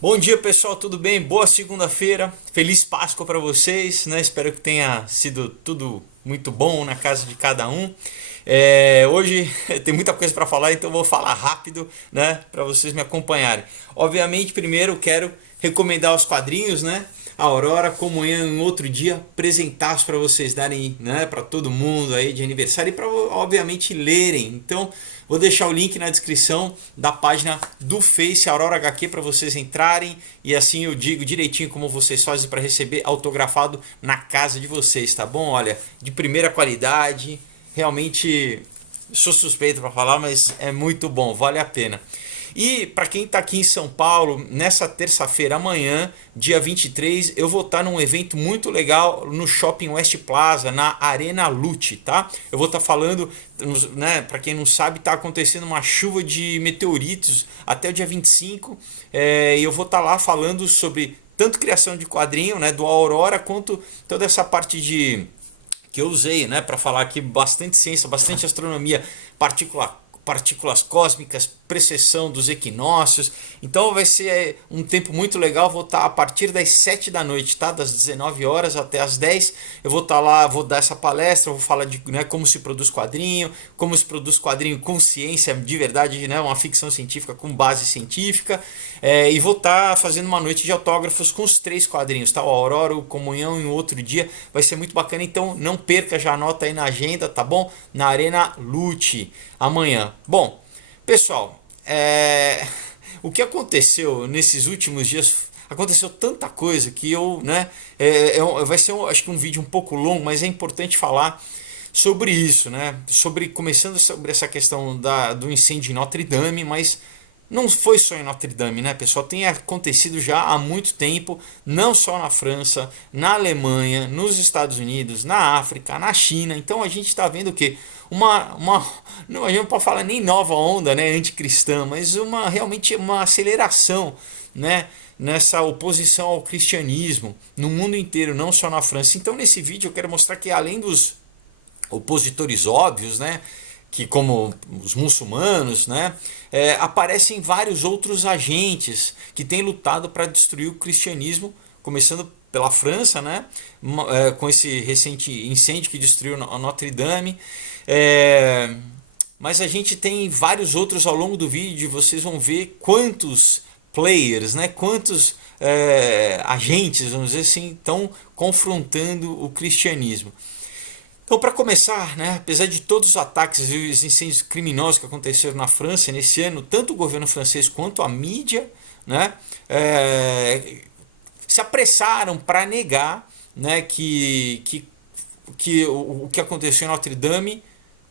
Bom dia, pessoal, tudo bem? Boa segunda-feira, feliz Páscoa para vocês, né? Espero que tenha sido tudo muito bom na casa de cada um. Hoje tem muita coisa para falar, então eu vou falar rápido, né? Para vocês me acompanharem. Obviamente, primeiro quero recomendar os quadrinhos, né? A Aurora, como amanhã em outro dia, apresentá-los para vocês darem, né, para todo mundo aí de aniversário e para obviamente lerem. Então, vou deixar o link na descrição da página do Face Aurora HQ para vocês entrarem e assim eu digo direitinho como vocês fazem para receber autografado na casa de vocês, tá bom? Olha, de primeira qualidade, realmente sou suspeito para falar, mas é muito bom, vale a pena. E para quem está aqui em São Paulo, nessa terça-feira, amanhã, dia 23, eu vou estar num evento muito legal no Shopping West Plaza, na Arena Lute, tá? Eu vou estar falando, né, para quem não sabe, está acontecendo uma chuva de meteoritos até o dia 25, e eu vou estar lá falando sobre tanto criação de quadrinho, né, do Aurora, quanto toda essa parte de que eu usei, né, para falar aqui bastante ciência, bastante astronomia, partículas cósmicas, precessão dos equinócios. Então vai ser um tempo muito legal. Vou estar a partir das 7 da noite, tá? Das 19 horas até as 10. Eu vou estar lá, vou dar essa palestra, vou falar de, né, como se produz quadrinho, como se produz quadrinho com ciência de verdade, né, uma ficção científica com base científica. E vou estar fazendo uma noite de autógrafos com os 3 quadrinhos, tá? O Aurora, o Comunhão e um outro dia. Vai ser muito bacana, então não perca, já anota aí na agenda, tá bom? Na Arena Lute, amanhã. Bom, pessoal, o que aconteceu nesses últimos dias? Aconteceu tanta coisa que eu, né? Vai ser, acho que um vídeo um pouco longo, mas é importante falar sobre isso, né? Começando sobre essa questão do incêndio em Notre Dame, mas não foi só em Notre Dame, né, pessoal? Tem acontecido já há muito tempo, não só na França, na Alemanha, nos Estados Unidos, na África, na China. Então a gente está vendo o quê? Não, a gente não pode falar nem nova onda, né, anticristã, mas realmente uma aceleração, né, nessa oposição ao cristianismo no mundo inteiro, não só na França. Então nesse vídeo eu quero mostrar que além dos opositores óbvios, né, que como os muçulmanos, né, aparecem vários outros agentes que têm lutado para destruir o cristianismo, começando pela França, né, com esse recente incêndio que destruiu a Notre Dame. Mas a gente tem vários outros ao longo do vídeo, vocês vão ver quantos players, né, quantos agentes, vamos dizer assim, estão confrontando o cristianismo. Então, para começar, né, apesar de todos os ataques e os incêndios criminosos que aconteceram na França nesse ano, tanto o governo francês quanto a mídia, né, se apressaram para negar, né, que o que aconteceu em Notre Dame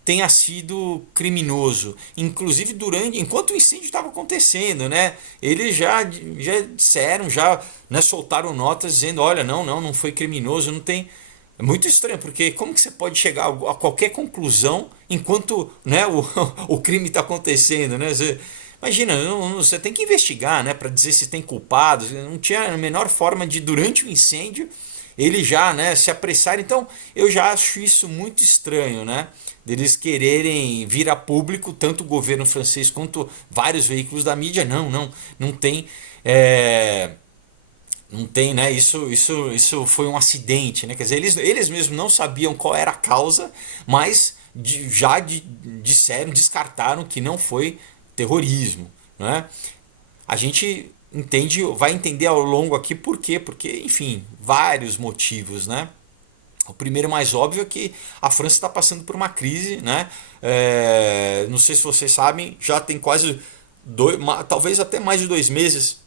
tenha sido criminoso. Inclusive enquanto o incêndio estava acontecendo, né, eles já disseram, né, soltaram notas dizendo, olha, não foi criminoso, não tem. É muito estranho, porque como que você pode chegar a qualquer conclusão enquanto, né, o crime está acontecendo, né? Imagina, você tem que investigar, né, para dizer se tem culpados. Não tinha a menor forma de, durante o incêndio, ele já, né, se apressar. Então, eu já acho isso muito estranho, né? Deles quererem vir a público, tanto o governo francês quanto vários veículos da mídia. Não tem. Não tem, né? Isso foi um acidente, né? Quer dizer, eles mesmos não sabiam qual era a causa, mas disseram, descartaram que não foi terrorismo, né? A gente vai entender ao longo aqui por quê, porque, enfim, vários motivos, né? O primeiro mais óbvio é que a França está passando por uma crise, né? Não sei se vocês sabem, já tem quase talvez até mais de 2 meses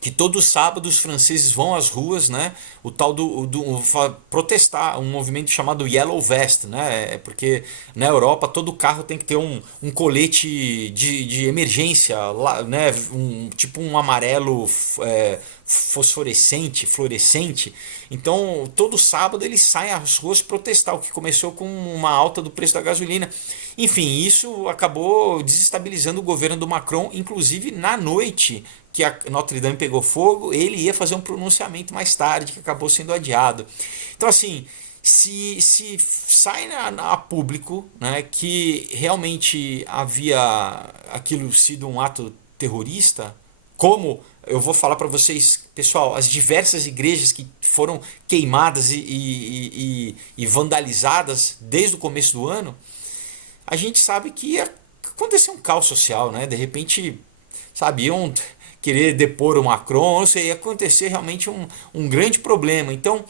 que todo sábado os franceses vão às ruas, né, o tal protestar, um movimento chamado Yellow Vest, né, porque na Europa todo carro tem que ter um colete de emergência, né, tipo um amarelo fluorescente. Então todo sábado eles saem às ruas protestar, o que começou com uma alta do preço da gasolina. Enfim, isso acabou desestabilizando o governo do Macron, inclusive na noite que a Notre Dame pegou fogo, ele ia fazer um pronunciamento mais tarde, que acabou sendo adiado. Então, assim, se sai a público, né, que realmente havia aquilo sido um ato terrorista, como eu vou falar para vocês, pessoal, as diversas igrejas que foram queimadas e vandalizadas desde o começo do ano, a gente sabe que ia acontecer um caos social, né? De repente, sabe, iam querer depor o Macron, ou seja, ia acontecer realmente um grande problema. Então,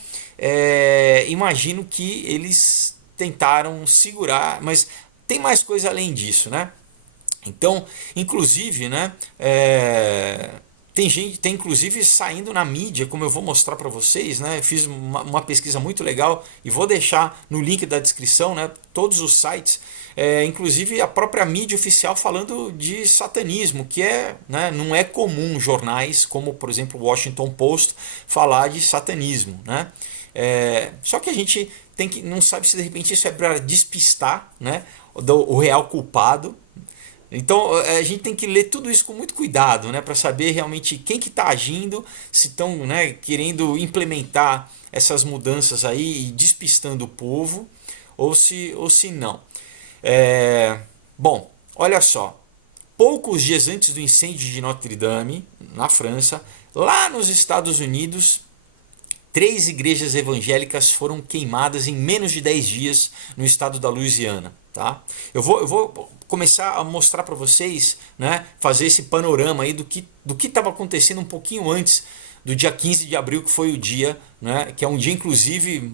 imagino que eles tentaram segurar, mas tem mais coisa além disso, né? Então, inclusive, né, tem gente, tem inclusive saindo na mídia, como eu vou mostrar para vocês, né? Eu fiz uma pesquisa muito legal e vou deixar no link da descrição, né, todos os sites, inclusive a própria mídia oficial falando de satanismo, que né, não é comum jornais como, por exemplo, o Washington Post falar de satanismo, né? Só que a gente não sabe se de repente isso é para despistar, né, o real culpado. Então a gente tem que ler tudo isso com muito cuidado, né, para saber realmente quem que está agindo, se estão, né, querendo implementar essas mudanças aí e despistando o povo, ou se não. Bom, olha só, poucos dias antes do incêndio de Notre Dame, na França, lá nos Estados Unidos, 3 igrejas evangélicas foram queimadas em menos de 10 dias no estado da Louisiana. Tá? Eu vou começar a mostrar para vocês, né, fazer esse panorama aí do que estava acontecendo um pouquinho antes do dia 15 de abril, que foi o dia, né, que é um dia, inclusive,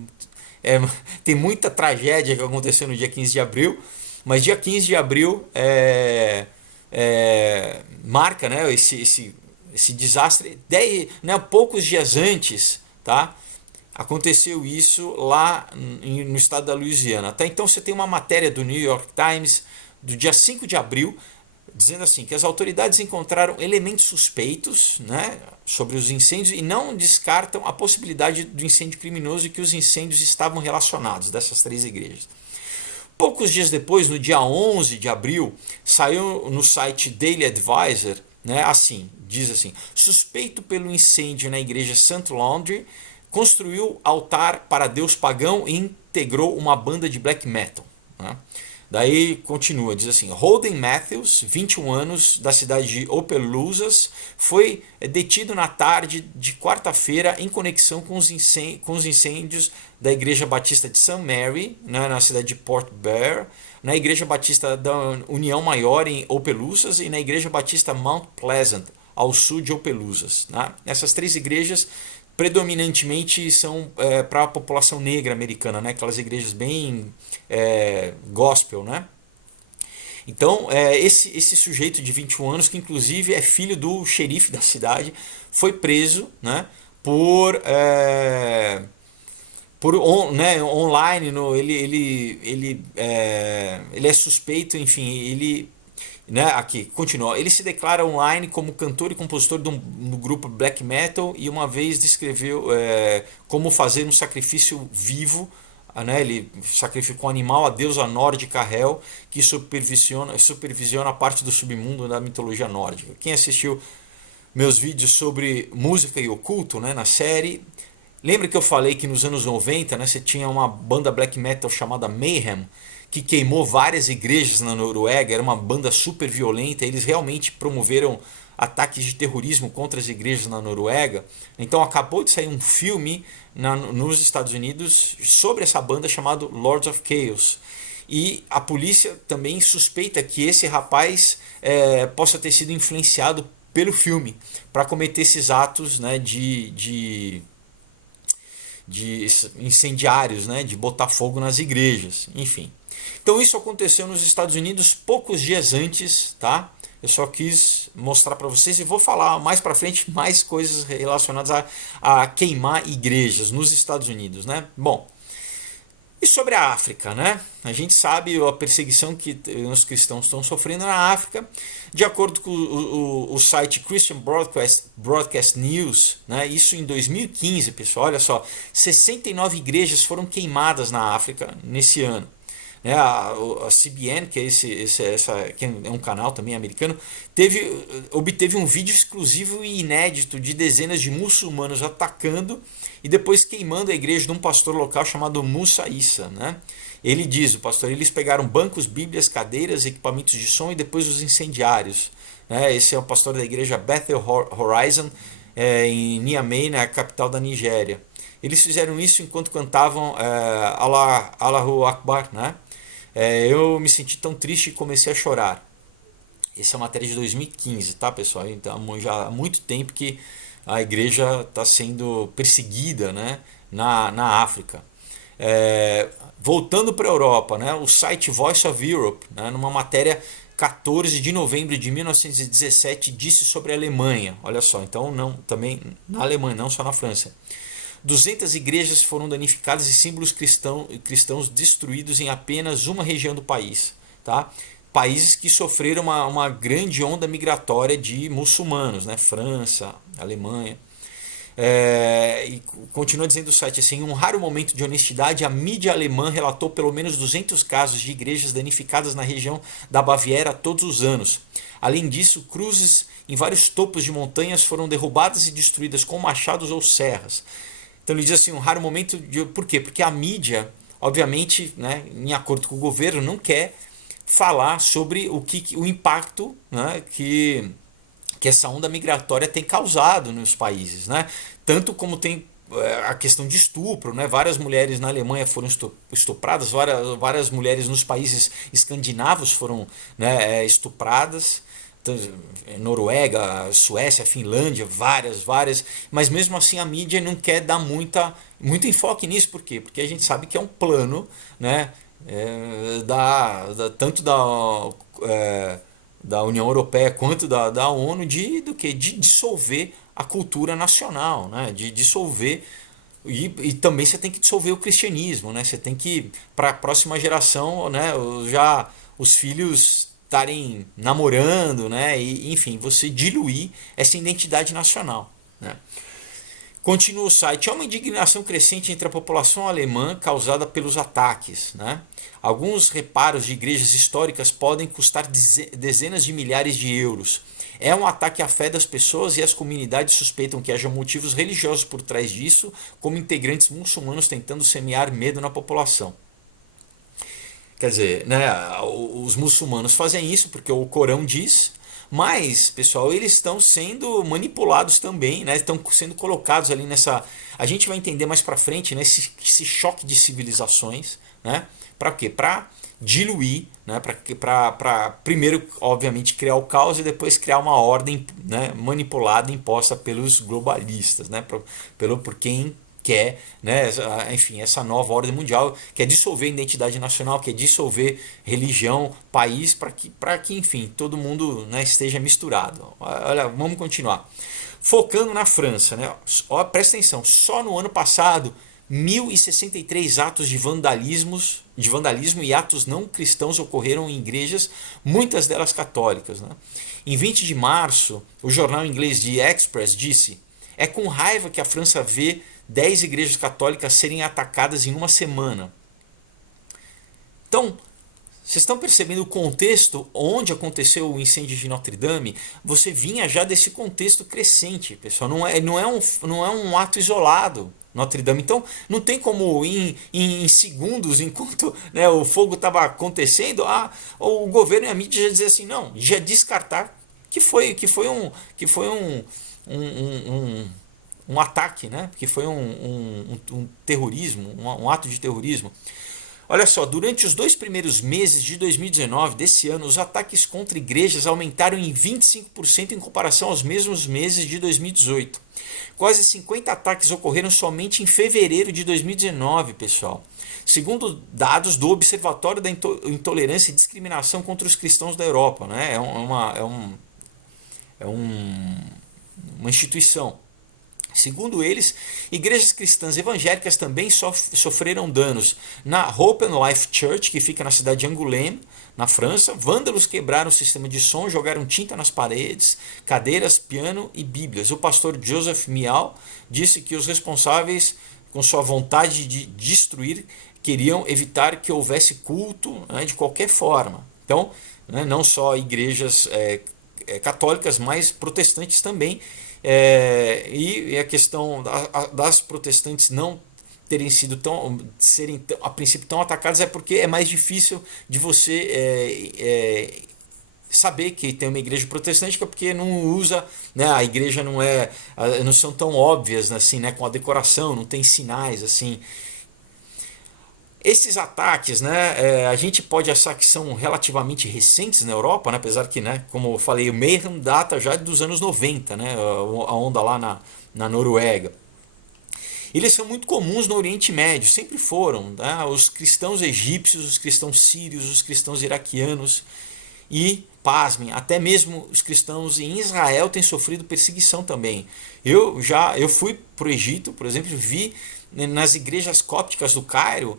tem muita tragédia que aconteceu no dia 15 de abril, mas dia 15 de abril marca, né, esse desastre. Poucos dias antes, tá? Aconteceu isso lá no estado da Louisiana. Até então você tem uma matéria do New York Times do dia 5 de abril, dizendo assim, que as autoridades encontraram elementos suspeitos, né, sobre os incêndios e não descartam a possibilidade do incêndio criminoso e que os incêndios estavam relacionados dessas 3 igrejas. Poucos dias depois, no dia 11 de abril, saiu no site Daily Advisor, né, diz assim, suspeito pelo incêndio na igreja St. Laundry, construiu altar para deus pagão e integrou uma banda de black metal. Né? Daí continua, diz assim, Holden Matthews, 21 anos, da cidade de Opelousas, foi detido na tarde de quarta-feira em conexão com os incêndios da Igreja Batista de St. Mary, né, na cidade de Port Blair, na Igreja Batista da União Maior em Opelousas e na Igreja Batista Mount Pleasant, ao sul de Opelousas. Né? Essas 3 igrejas predominantemente são para a população negra americana, né? Aquelas igrejas bem gospel, né? Então, esse sujeito de 21 anos, que inclusive é filho do xerife da cidade, foi preso, né, online. Ele é suspeito, enfim, né, aqui, continua. Ele se declara online como cantor e compositor do grupo Black Metal e uma vez descreveu como fazer um sacrifício vivo. Né, ele sacrificou um animal à deusa nórdica Hel, que supervisiona a parte do submundo da mitologia nórdica. Quem assistiu meus vídeos sobre música e oculto, né, na série, lembra que eu falei que nos anos 90, né, você tinha uma banda black metal chamada Mayhem, que queimou várias igrejas na Noruega, era uma banda super violenta, eles realmente promoveram ataques de terrorismo contra as igrejas na Noruega. Então acabou de sair um filme nos Estados Unidos sobre essa banda chamado Lords of Chaos. E a polícia também suspeita que esse rapaz possa ter sido influenciado pelo filme para cometer esses atos, né, de incendiários, né, de botar fogo nas igrejas, enfim. Então isso aconteceu nos Estados Unidos poucos dias antes, tá? Eu só quis mostrar para vocês e vou falar mais para frente mais coisas relacionadas a queimar igrejas nos Estados Unidos, né? Bom, e sobre a África, né? A gente sabe a perseguição que os cristãos estão sofrendo na África. De acordo com o site Christian Broadcast News, né? Isso em 2015, pessoal, olha só, 69 igrejas foram queimadas na África nesse ano. A CBN, que que é um canal também americano, obteve um vídeo exclusivo e inédito de dezenas de muçulmanos atacando e depois queimando a igreja de um pastor local chamado Musa Issa. Né? Ele diz, o pastor, eles pegaram bancos, bíblias, cadeiras, equipamentos de som e depois os incendiários. né? Esse é o pastor da igreja Bethel Horizon, em Niamey, na capital da Nigéria. Eles fizeram isso enquanto cantavam Allahu Akbar, né? Eu me senti tão triste e comecei a chorar. Essa é a matéria de 2015, tá, pessoal? Então, já há muito tempo que a igreja está sendo perseguida, né, na África. Voltando para a Europa, né, o site Voice of Europe, né, numa matéria 14 de novembro de 1917, disse sobre a Alemanha. Olha só, então não, também na Alemanha, não só na França. 200 igrejas foram danificadas e símbolos cristãos destruídos em apenas uma região do país. Tá? Países que sofreram uma grande onda migratória de muçulmanos, né? França, Alemanha. E continua dizendo o site assim: em um raro momento de honestidade, a mídia alemã relatou pelo menos 200 casos de igrejas danificadas na região da Baviera todos os anos. Além disso, cruzes em vários topos de montanhas foram derrubadas e destruídas com machados ou serras. Então ele diz assim, um raro momento de... Por quê? Porque a mídia, obviamente, né, em acordo com o governo, não quer falar sobre o impacto, né, que essa onda migratória tem causado nos países, né? Tanto como tem a questão de estupro, né? Várias mulheres na Alemanha foram estupradas, várias mulheres nos países escandinavos foram, né, estupradas. Noruega, Suécia, Finlândia, várias, mas mesmo assim a mídia não quer dar muito enfoque nisso. Por quê? Porque a gente sabe que é um plano, né, tanto da União Europeia quanto da ONU de dissolver a cultura nacional, né, de dissolver. E também você tem que dissolver o cristianismo, né? Você tem que, para a próxima geração, né, já os filhos estarem namorando, né? E, enfim, você diluir essa identidade nacional, né? Continua o site. Há uma indignação crescente entre a população alemã causada pelos ataques, né? Alguns reparos de igrejas históricas podem custar dezenas de milhares de euros. É um ataque à fé das pessoas e as comunidades suspeitam que haja motivos religiosos por trás disso, como integrantes muçulmanos tentando semear medo na população. Quer dizer, né, os muçulmanos fazem isso porque o Corão diz, mas, pessoal, eles estão sendo manipulados também, né, estão sendo colocados ali nessa... A gente vai entender mais pra frente, né, esse choque de civilizações, né, para quê? Para diluir, né, para primeiro, obviamente, criar o caos e depois criar uma ordem, né, manipulada, imposta pelos globalistas, né, por quem quer, né, enfim, essa nova ordem mundial, quer dissolver a identidade nacional, quer dissolver religião, país, para que, enfim, todo mundo, né, esteja misturado. Olha, vamos continuar. Focando na França, né, presta atenção, só no ano passado 1.063 atos de vandalismo e atos não cristãos ocorreram em igrejas, muitas delas católicas, né? Em 20 de março, o jornal inglês The Express disse: é com raiva que a França vê 10 igrejas católicas serem atacadas em uma semana. Então, vocês estão percebendo o contexto onde aconteceu o incêndio de Notre Dame? Você vinha já desse contexto crescente, pessoal. Não é um ato isolado, Notre Dame. Então, não tem como em segundos, enquanto, né, o fogo estava acontecendo, o governo e a mídia já dizer assim, não, já descartar que foi um ataque, né? Que foi um terrorismo, um ato de terrorismo. Olha só, durante os 2 primeiros meses de 2019, desse ano, os ataques contra igrejas aumentaram em 25% em comparação aos mesmos meses de 2018. Quase 50 ataques ocorreram somente em fevereiro de 2019, pessoal. Segundo dados do Observatório da Intolerância e Discriminação contra os Cristãos da Europa, né? Uma instituição. Segundo eles, igrejas cristãs evangélicas também sofreram danos. Na Hope and Life Church, que fica na cidade de Angoulême, na França, vândalos quebraram o sistema de som, jogaram tinta nas paredes, cadeiras, piano e bíblias. O pastor Joseph Mial disse que os responsáveis, com sua vontade de destruir, queriam evitar que houvesse culto, né, de qualquer forma. Então, né, não só igrejas católicas, mas protestantes também. E a questão das protestantes não terem sido serem a princípio tão atacadas é porque é mais difícil de você saber que tem uma igreja protestante, porque não usa, né, a igreja não são tão óbvias assim, né, com a decoração, não tem sinais assim. Esses ataques, né, a gente pode achar que são relativamente recentes na Europa, né, apesar que, né, como eu falei, o Mayhem data já dos anos 90, né, a onda lá na Noruega. Eles são muito comuns no Oriente Médio, sempre foram, né, os cristãos egípcios, os cristãos sírios, os cristãos iraquianos e, pasmem, até mesmo os cristãos em Israel têm sofrido perseguição também. Eu fui para o Egito, por exemplo, vi nas igrejas cópticas do Cairo,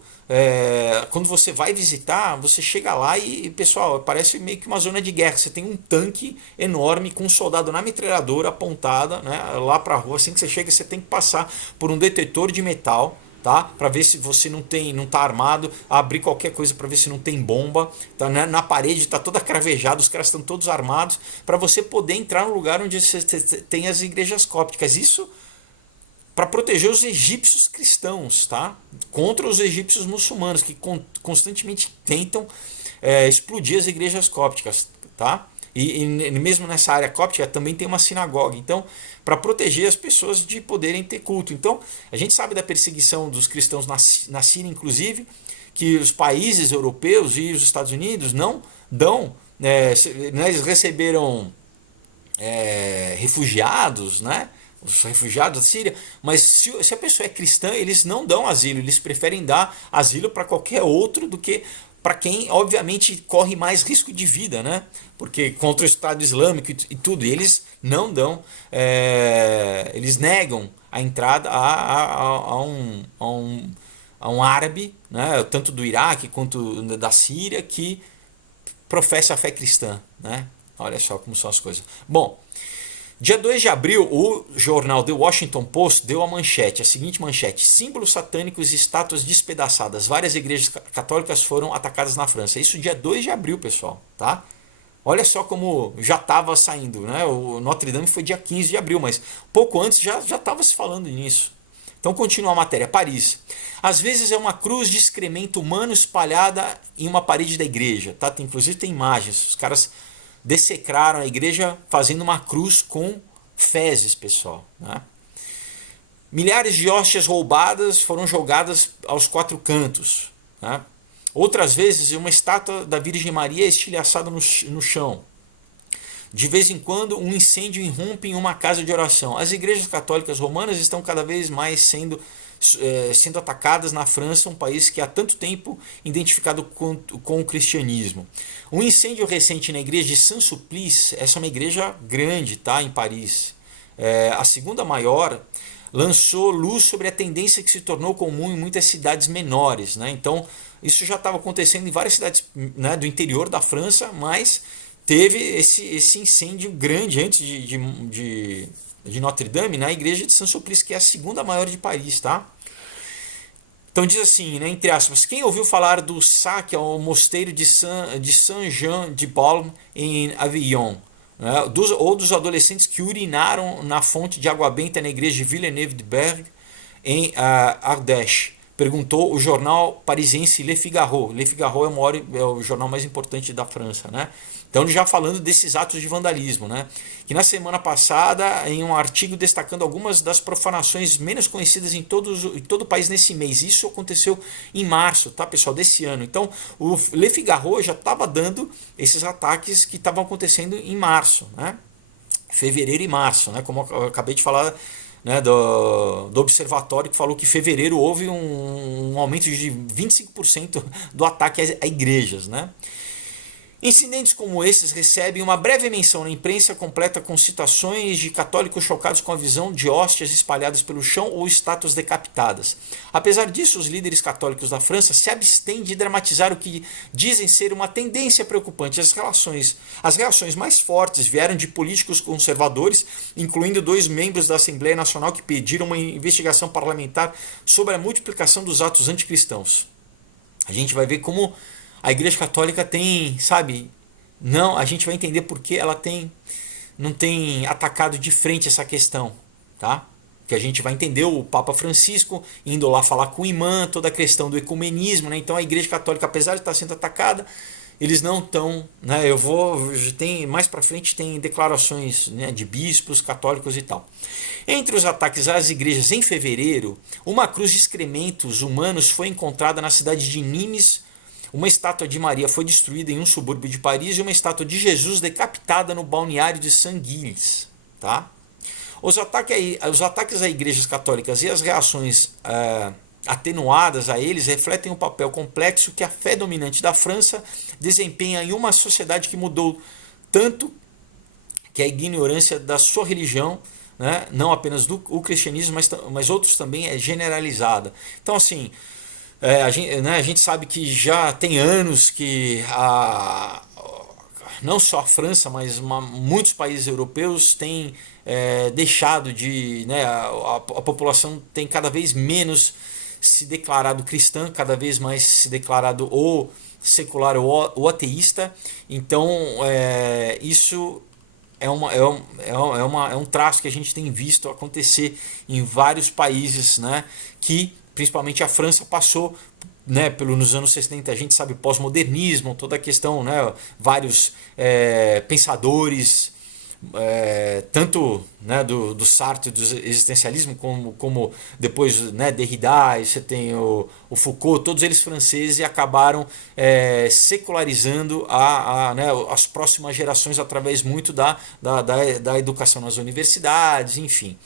quando você vai visitar, você chega lá e, pessoal, parece meio que uma zona de guerra. Você tem um tanque enorme com um soldado na metralhadora apontada, né, lá para a rua. Assim que você chega, você tem que passar por um detetor de metal, tá? Para ver se você não tá armado, abrir qualquer coisa para ver se não tem bomba, tá? Na parede está toda cravejada, os caras estão todos armados para você poder entrar no lugar onde você tem as igrejas cópticas. Isso para proteger os egípcios cristãos, tá? Contra os egípcios muçulmanos que constantemente tentam explodir as igrejas cópticas, tá? E mesmo nessa área cóptica também tem uma sinagoga. Então, para proteger as pessoas de poderem ter culto. Então, a gente sabe da perseguição dos cristãos na Síria, inclusive, que os países europeus e os Estados Unidos não dão. Eles receberam refugiados, né? Os refugiados da Síria, mas se a pessoa é cristã, eles não dão asilo, eles preferem dar asilo para qualquer outro do que para quem, obviamente, corre mais risco de vida, né? Porque contra o Estado Islâmico e tudo, e eles não dão, eles negam a entrada a um árabe, né? Tanto do Iraque quanto da Síria, que professa a fé cristã, né? Olha só como são as coisas. Bom, dia 2 de abril, o jornal The Washington Post deu a seguinte manchete: símbolos satânicos e estátuas despedaçadas. Várias igrejas católicas foram atacadas na França. Isso dia 2 de abril, pessoal, tá? Olha só como já estava saindo, né? O Notre Dame foi dia 15 de abril, mas pouco antes já estava se falando nisso. Então continua a matéria. Paris. Às vezes é uma cruz de excremento humano espalhada em uma parede da igreja, tá? Inclusive tem imagens. Os caras dessecraram a igreja fazendo uma cruz com fezes, pessoal, né? Milhares de hóstias roubadas foram jogadas aos quatro cantos, né? Outras vezes uma estátua da Virgem Maria é estilhaçada no chão. De vez em quando um incêndio irrompe em uma casa de oração. As igrejas católicas romanas estão cada vez mais sendo atacadas na França, um país que há tanto tempo identificado com o cristianismo. Um incêndio recente na igreja de Saint-Sulpice, essa é uma igreja grande, tá, em Paris, a segunda maior, lançou luz sobre a tendência que se tornou comum em muitas cidades menores, né? Então isso já estava acontecendo em várias cidades, né, do interior da França, mas teve esse incêndio grande antes de Notre Dame, na igreja de Saint-Sulpice, que é a segunda maior de Paris, tá? Então diz assim, né, entre aspas: quem ouviu falar do saque ao mosteiro de Saint-Jean-de-Balme em Avignon, né, ou dos adolescentes que urinaram na fonte de água benta na igreja de Villeneuve-de-Berg em Ardèche? Perguntou o jornal parisiense Le Figaro. Le Figaro é o jornal mais importante da França, né? Então, já falando desses atos de vandalismo, né? Que na semana passada, em um artigo destacando algumas das profanações menos conhecidas em todo o país nesse mês. Isso aconteceu em março, tá, pessoal, desse ano. Então, o Le Figaro já estava dando esses ataques que estavam acontecendo em março, né? Fevereiro e março, né? Como eu acabei de falar, né, do observatório, que falou que em fevereiro houve um aumento de 25% do ataque a igrejas, né? Incidentes como esses recebem uma breve menção na imprensa completa com citações de católicos chocados com a visão de hóstias espalhadas pelo chão ou estátuas decapitadas. Apesar disso, os líderes católicos da França se abstêm de dramatizar o que dizem ser uma tendência preocupante. As reações mais fortes vieram de políticos conservadores, incluindo 2 membros da Assembleia Nacional que pediram uma investigação parlamentar sobre a multiplicação dos atos anticristãos. A gente vai ver como a Igreja Católica tem, sabe, não, a gente vai entender por que ela não tem atacado de frente essa questão, tá? Que a gente vai entender o Papa Francisco indo lá falar com o imã, toda a questão do ecumenismo, né? Então a Igreja Católica, apesar de estar sendo atacada, eles não estão, né, eu vou, tem mais para frente tem declarações, né, de bispos católicos e tal. Entre os ataques às igrejas em fevereiro, uma cruz de excrementos humanos foi encontrada na cidade de Nimes, uma estátua de Maria foi destruída em um subúrbio de Paris e uma estátua de Jesus decapitada no balneário de Saint-Gilles, tá? Os ataques a igrejas católicas e as reações atenuadas a eles refletem o papel complexo que a fé dominante da França desempenha em uma sociedade que mudou tanto que a ignorância da sua religião, né, não apenas o cristianismo, mas outros também, é generalizada. Então, assim, a gente sabe que já tem anos que não só a França, mas muitos países europeus têm deixado de. Né, a população tem cada vez menos se declarado cristã, cada vez mais se declarado ou secular ou ateísta. Então, isso é um traço que a gente tem visto acontecer em vários países, né, que principalmente a França passou, né, nos anos 60, a gente sabe, pós-modernismo, toda a questão, né, vários pensadores, tanto, né, do Sartre, do existencialismo, como depois, né, Derrida, você tem o Foucault, todos eles franceses, e acabaram secularizando né, as próximas gerações através muito da educação nas universidades, enfim.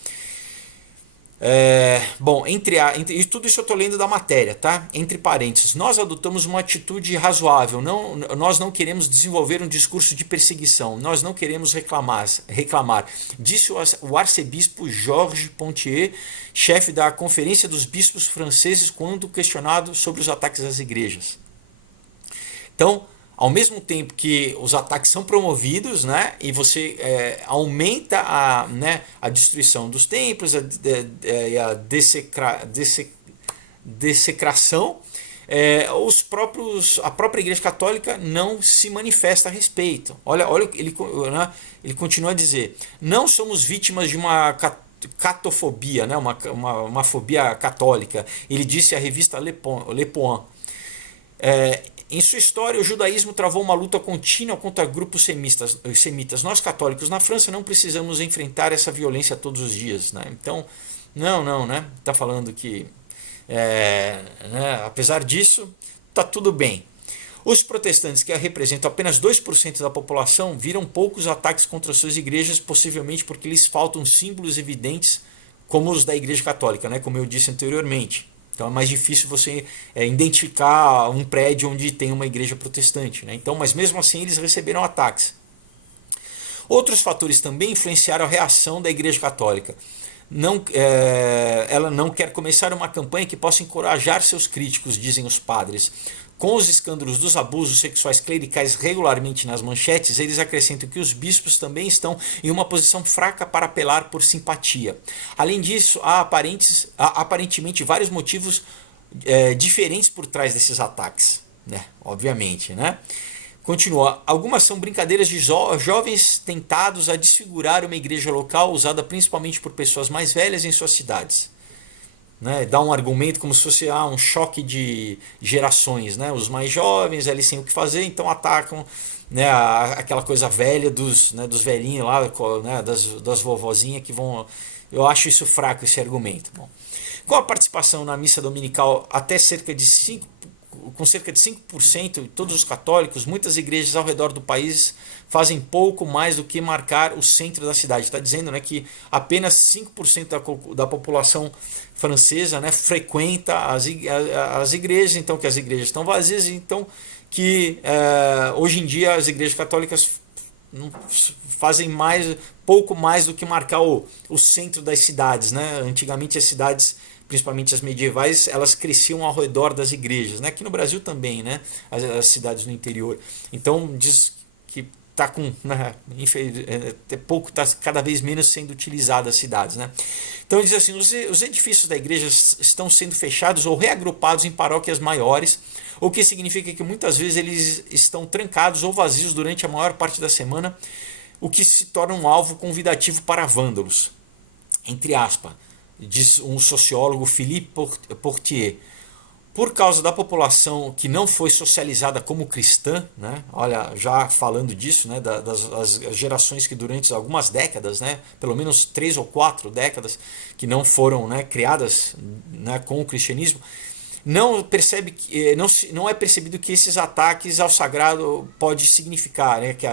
Bom, e tudo isso eu estou lendo da matéria, tá? Entre parênteses, nós adotamos uma atitude razoável, nós não queremos desenvolver um discurso de perseguição, nós não queremos reclamar, disse o arcebispo Georges Pontier, chefe da Conferência dos Bispos Franceses, quando questionado sobre os ataques às igrejas. Então, ao mesmo tempo que os ataques são promovidos, né, e você aumenta a destruição dos templos, a dessecração, a própria Igreja Católica não se manifesta a respeito. Olha ele continua a dizer: não somos vítimas de uma catofobia, né, uma fobia católica. Ele disse à revista Le Point. Em sua história, o judaísmo travou uma luta contínua contra grupos semitas. Nós, católicos, na França, não precisamos enfrentar essa violência todos os dias. Né? Então, não, né? Está falando que, né, apesar disso, está tudo bem. Os protestantes, que representam apenas 2% da população, viram poucos ataques contra suas igrejas, possivelmente porque lhes faltam símbolos evidentes como os da Igreja Católica, né? Como eu disse anteriormente. Então é mais difícil você identificar um prédio onde tem uma igreja protestante, né? Então, mas mesmo assim eles receberam ataques. Outros fatores também influenciaram a reação da Igreja Católica. Ela não quer começar uma campanha que possa encorajar seus críticos, dizem os padres. Com os escândalos dos abusos sexuais clericais regularmente nas manchetes, eles acrescentam que os bispos também estão em uma posição fraca para apelar por simpatia. Além disso, há aparentemente vários motivos diferentes por trás desses ataques, né? Obviamente, né? Continua, algumas são brincadeiras de jovens tentados a desfigurar uma igreja local usada principalmente por pessoas mais velhas em suas cidades. Né, dá um argumento como se fosse um choque de gerações, né? Os mais jovens eles sem o que fazer, então atacam, né, aquela coisa velha dos velhinhos lá, né, das vovozinhas que vão. Eu acho isso fraco, esse argumento. Bom, com a participação na missa dominical com cerca de 5% de todos os católicos, muitas igrejas ao redor do país fazem pouco mais do que marcar o centro da cidade. Está dizendo, né, que apenas 5% da população francesa, né, frequenta as igrejas, então que as igrejas estão vazias, então que hoje em dia as igrejas católicas fazem pouco mais do que marcar o centro das cidades. Né? Antigamente as cidades, principalmente as medievais, elas cresciam ao redor das igrejas, né? Aqui no Brasil também, né? As cidades no interior. Então diz que está com, né, pouco, está cada vez menos sendo utilizadas as cidades, né? Então diz assim, os edifícios da igreja estão sendo fechados ou reagrupados em paróquias maiores, o que significa que muitas vezes eles estão trancados ou vazios durante a maior parte da semana, o que se torna um alvo convidativo para vândalos, entre aspas. Diz um sociólogo, Philippe Portier. por causa da população que não foi socializada como cristã, né? Olha, já falando disso, né? das gerações que durante algumas décadas, né? Pelo menos 3 ou 4 décadas, que não foram, né, criadas, né, com o cristianismo, não é percebido que esses ataques ao sagrado pode significar, né, que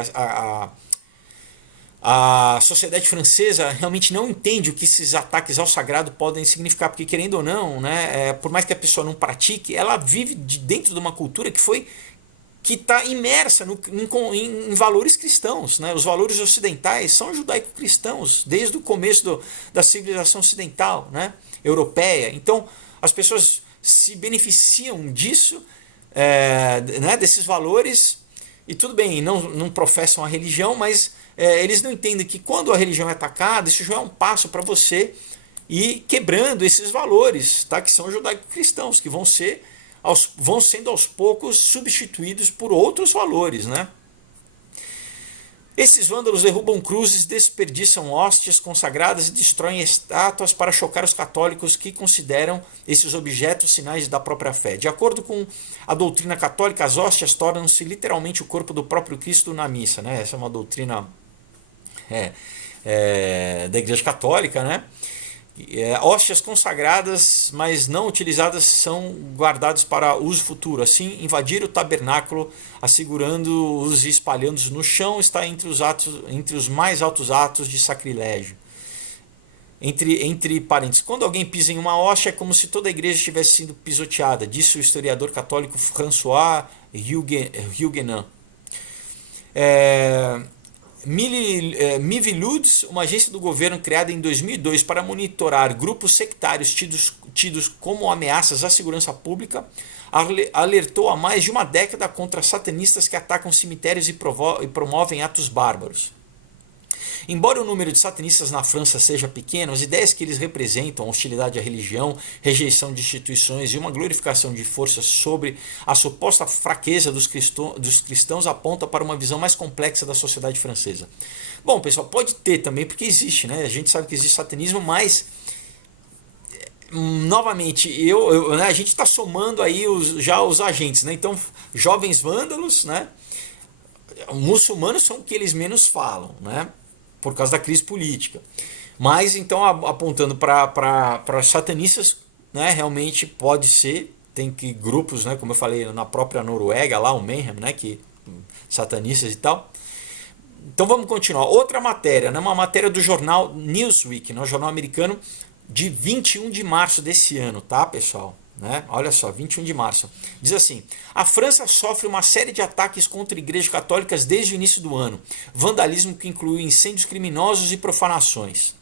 a sociedade francesa realmente não entende o que esses ataques ao sagrado podem significar, porque querendo ou não, né, por mais que a pessoa não pratique, ela vive dentro de uma cultura que está imersa em valores cristãos, né? Os valores ocidentais são judaico-cristãos desde o começo da civilização ocidental, né, europeia. Então as pessoas se beneficiam disso, né, desses valores, e tudo bem, não professam a religião, mas eles não entendem que quando a religião é atacada, isso já é um passo para você ir quebrando esses valores, tá? Que são judaico-cristãos, que vão sendo aos poucos substituídos por outros valores, né? Esses vândalos derrubam cruzes, desperdiçam hóstias consagradas e destroem estátuas para chocar os católicos que consideram esses objetos sinais da própria fé. De acordo com a doutrina católica, as hóstias tornam-se literalmente o corpo do próprio Cristo na missa, né? Essa é uma doutrina da Igreja Católica, né? Hóstias consagradas, mas não utilizadas, são guardadas para uso futuro. Assim, invadir o tabernáculo, assegurando-os e espalhando-os no chão, está entre os mais altos atos de sacrilégio. Entre parênteses, quando alguém pisa em uma hóstia, é como se toda a igreja tivesse sido pisoteada, disse o historiador católico François Huguenin. Miviludes, uma agência do governo criada em 2002 para monitorar grupos sectários tidos como ameaças à segurança pública, alertou há mais de uma década contra satanistas que atacam cemitérios e promovem atos bárbaros. Embora o número de satanistas na França seja pequeno, as ideias que eles representam, hostilidade à religião, rejeição de instituições e uma glorificação de forças sobre a suposta fraqueza dos cristãos apontam para uma visão mais complexa da sociedade francesa. Bom, pessoal, pode ter também, porque existe, né? A gente sabe que existe satanismo, mas novamente, né, a gente está somando aí já os agentes, né? Então, jovens vândalos, né? Muçulmanos são o que eles menos falam, né? Por causa da crise política. Mas então, apontando para satanistas, né, realmente pode ser, tem que grupos, né, como eu falei, na própria Noruega, lá o Mayhem, né, que satanistas e tal. Então vamos continuar. Outra matéria, né, uma matéria do jornal Newsweek, né, um jornal americano, de 21 de março desse ano, tá, pessoal? Né? Olha só, 21 de março. Diz assim: a França sofre uma série de ataques contra igrejas católicas desde o início do ano. Vandalismo que incluiu incêndios criminosos e profanações.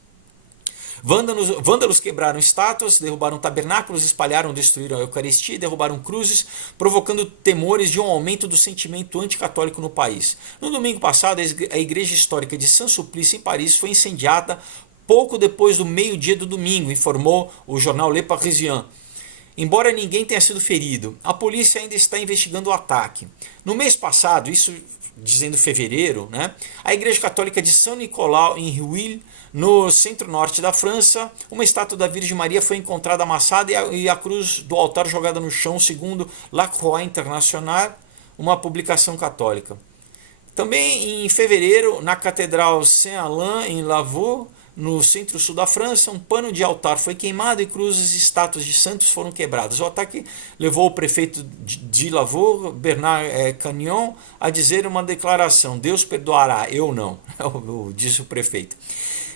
Vândalos quebraram estátuas, derrubaram tabernáculos, espalharam, destruíram a Eucaristia e derrubaram cruzes, provocando temores de um aumento do sentimento anticatólico no país. No domingo passado, a igreja histórica de Saint-Sulpice, em Paris, foi incendiada pouco depois do meio-dia do domingo, informou o jornal Le Parisien. Embora ninguém tenha sido ferido, a polícia ainda está investigando o ataque. No mês passado, isso dizendo fevereiro, né, a Igreja Católica de Saint Nicolas em Rueil, no centro-norte da França, uma estátua da Virgem Maria foi encontrada amassada e a cruz do altar jogada no chão, segundo La Croix International, uma publicação católica. Também em fevereiro, na Catedral Saint-Alain, em Lavaux, no centro-sul da França, um pano de altar foi queimado e cruzes e estátuas de santos foram quebradas. O ataque levou o prefeito de Lavaux, Bernard Cagnon, a dizer uma declaração: Deus perdoará, eu não, disse o prefeito.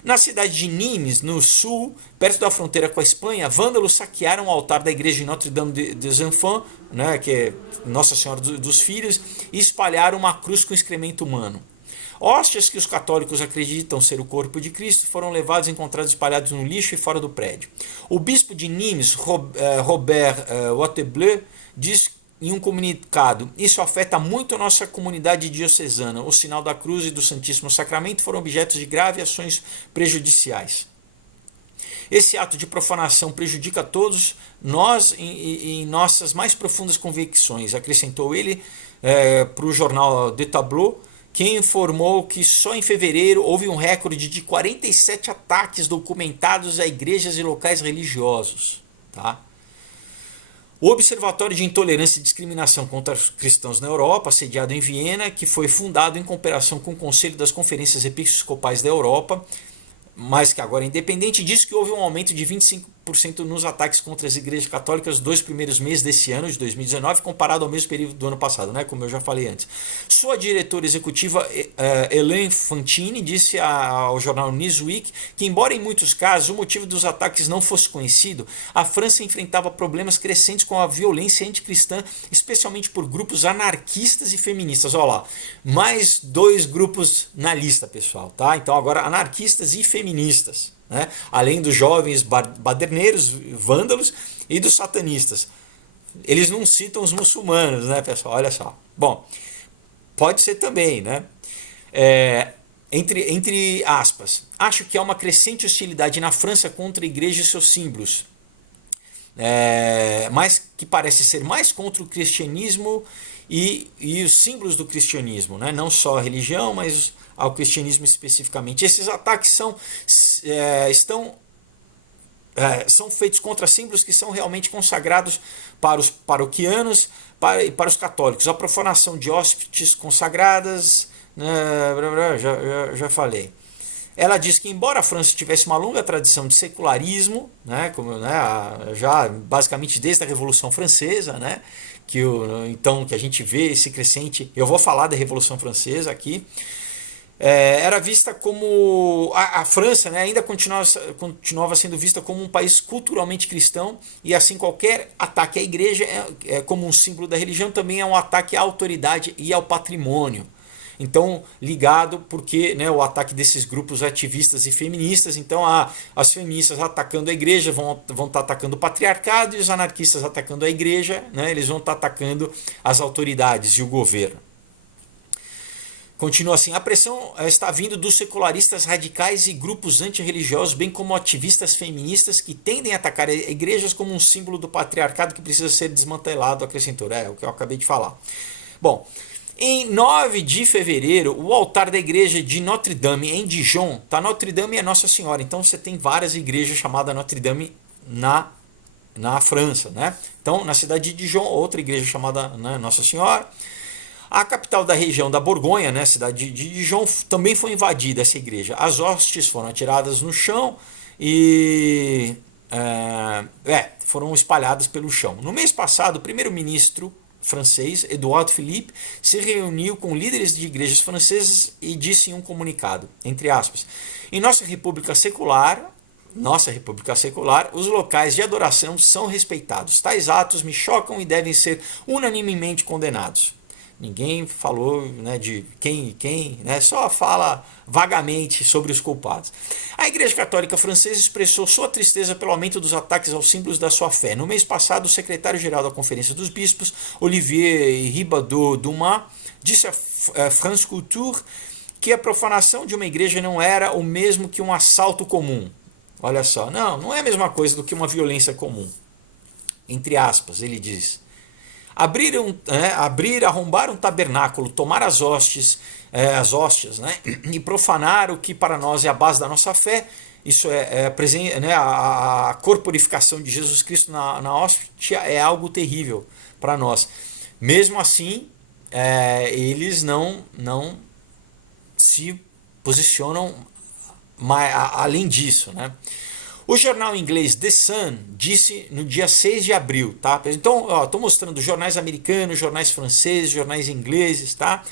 Na cidade de Nimes, no sul, perto da fronteira com a Espanha, vândalos saquearam o altar da igreja de Notre-Dame des Enfants, né, que é Nossa Senhora dos Filhos, e espalharam uma cruz com excremento humano. Hóstias que os católicos acreditam ser o corpo de Cristo foram levados e encontrados espalhados no lixo e fora do prédio. O bispo de Nimes, Robert Watebleu, diz em um comunicado: isso afeta muito a nossa comunidade diocesana. O sinal da cruz e do Santíssimo Sacramento foram objetos de graves ações prejudiciais. Esse ato de profanação prejudica a todos nós em nossas mais profundas convicções, acrescentou ele para o jornal The Tableau, que informou que só em fevereiro houve um recorde de 47 ataques documentados a igrejas e locais religiosos. Tá? O Observatório de Intolerância e Discriminação contra os Cristãos na Europa, sediado em Viena, que foi fundado em cooperação com o Conselho das Conferências Episcopais da Europa, mas que agora é independente, diz que houve um aumento de 25% nos ataques contra as igrejas católicas nos 2 primeiros meses desse ano, de 2019, comparado ao mesmo período do ano passado, né, como eu já falei antes. Sua diretora executiva, Elaine Fantini, disse ao jornal Newsweek que, embora em muitos casos o motivo dos ataques não fosse conhecido, a França enfrentava problemas crescentes com a violência anticristã, especialmente por grupos anarquistas e feministas. Olha lá, mais 2 grupos na lista, pessoal, tá? Então agora anarquistas e feministas, né? Além dos jovens baderneiros, vândalos e dos satanistas. Eles não citam os muçulmanos, né, pessoal? Olha só. Bom, pode ser também, né? Entre aspas, acho que há uma crescente hostilidade na França contra a igreja e seus símbolos, mas que parece ser mais contra o cristianismo e os símbolos do cristianismo, né? Não só a religião, mas ao cristianismo especificamente. Esses ataques são feitos contra símbolos que são realmente consagrados para os paroquianos e para os católicos. A profanação de hóstias consagradas, já falei. Ela diz que, embora a França tivesse uma longa tradição de secularismo, né, já basicamente desde a Revolução Francesa, né, então que a gente vê esse crescente, eu vou falar da Revolução Francesa aqui, era vista como a França, né, ainda continuava sendo vista como um país culturalmente cristão, e assim qualquer ataque à igreja como um símbolo da religião também é um ataque à autoridade e ao patrimônio. Então, ligado porque, né, o ataque desses grupos ativistas e feministas, então as feministas atacando a igreja vão estar atacando o patriarcado, e os anarquistas atacando a igreja, né, eles vão estar atacando as autoridades e o governo. Continua assim, a pressão está vindo dos secularistas radicais e grupos antirreligiosos, bem como ativistas feministas que tendem a atacar igrejas como um símbolo do patriarcado que precisa ser desmantelado, acrescentou. É o que eu acabei de falar. Bom, em 9 de fevereiro, o altar da igreja de Notre-Dame, em Dijon, tá? Notre-Dame é Nossa Senhora, então você tem várias igrejas chamadas Notre-Dame na França, né? Então, na cidade de Dijon, outra igreja chamada, né, Nossa Senhora. A capital da região da Borgonha, né, a cidade de Dijon, também foi invadida, essa igreja. As hostes foram atiradas no chão e foram espalhadas pelo chão. No mês passado, o primeiro-ministro francês, Edouard Philippe, se reuniu com líderes de igrejas francesas e disse em um comunicado, entre aspas, em nossa república secular, os locais de adoração são respeitados. Tais atos me chocam e devem ser unanimemente condenados. Ninguém falou, né, de quem, né, só fala vagamente sobre os culpados. A Igreja Católica Francesa expressou sua tristeza pelo aumento dos ataques aos símbolos da sua fé. No mês passado, o secretário-geral da Conferência dos Bispos, Olivier Ribaudot-Dumas, disse a France Culture que a profanação de uma igreja não era o mesmo que um assalto comum. Olha só, não é a mesma coisa do que uma violência comum. Entre aspas, ele diz. Arrombar um tabernáculo, tomar as hóstias, né, e profanar o que para nós é a base da nossa fé, isso né, a corporificação de Jesus Cristo na hóstia é algo terrível para nós. Mesmo assim, eles não se posicionam além disso, né? O jornal inglês The Sun disse no dia 6 de abril, tá? Então, estou mostrando jornais americanos, jornais franceses, jornais ingleses, tá?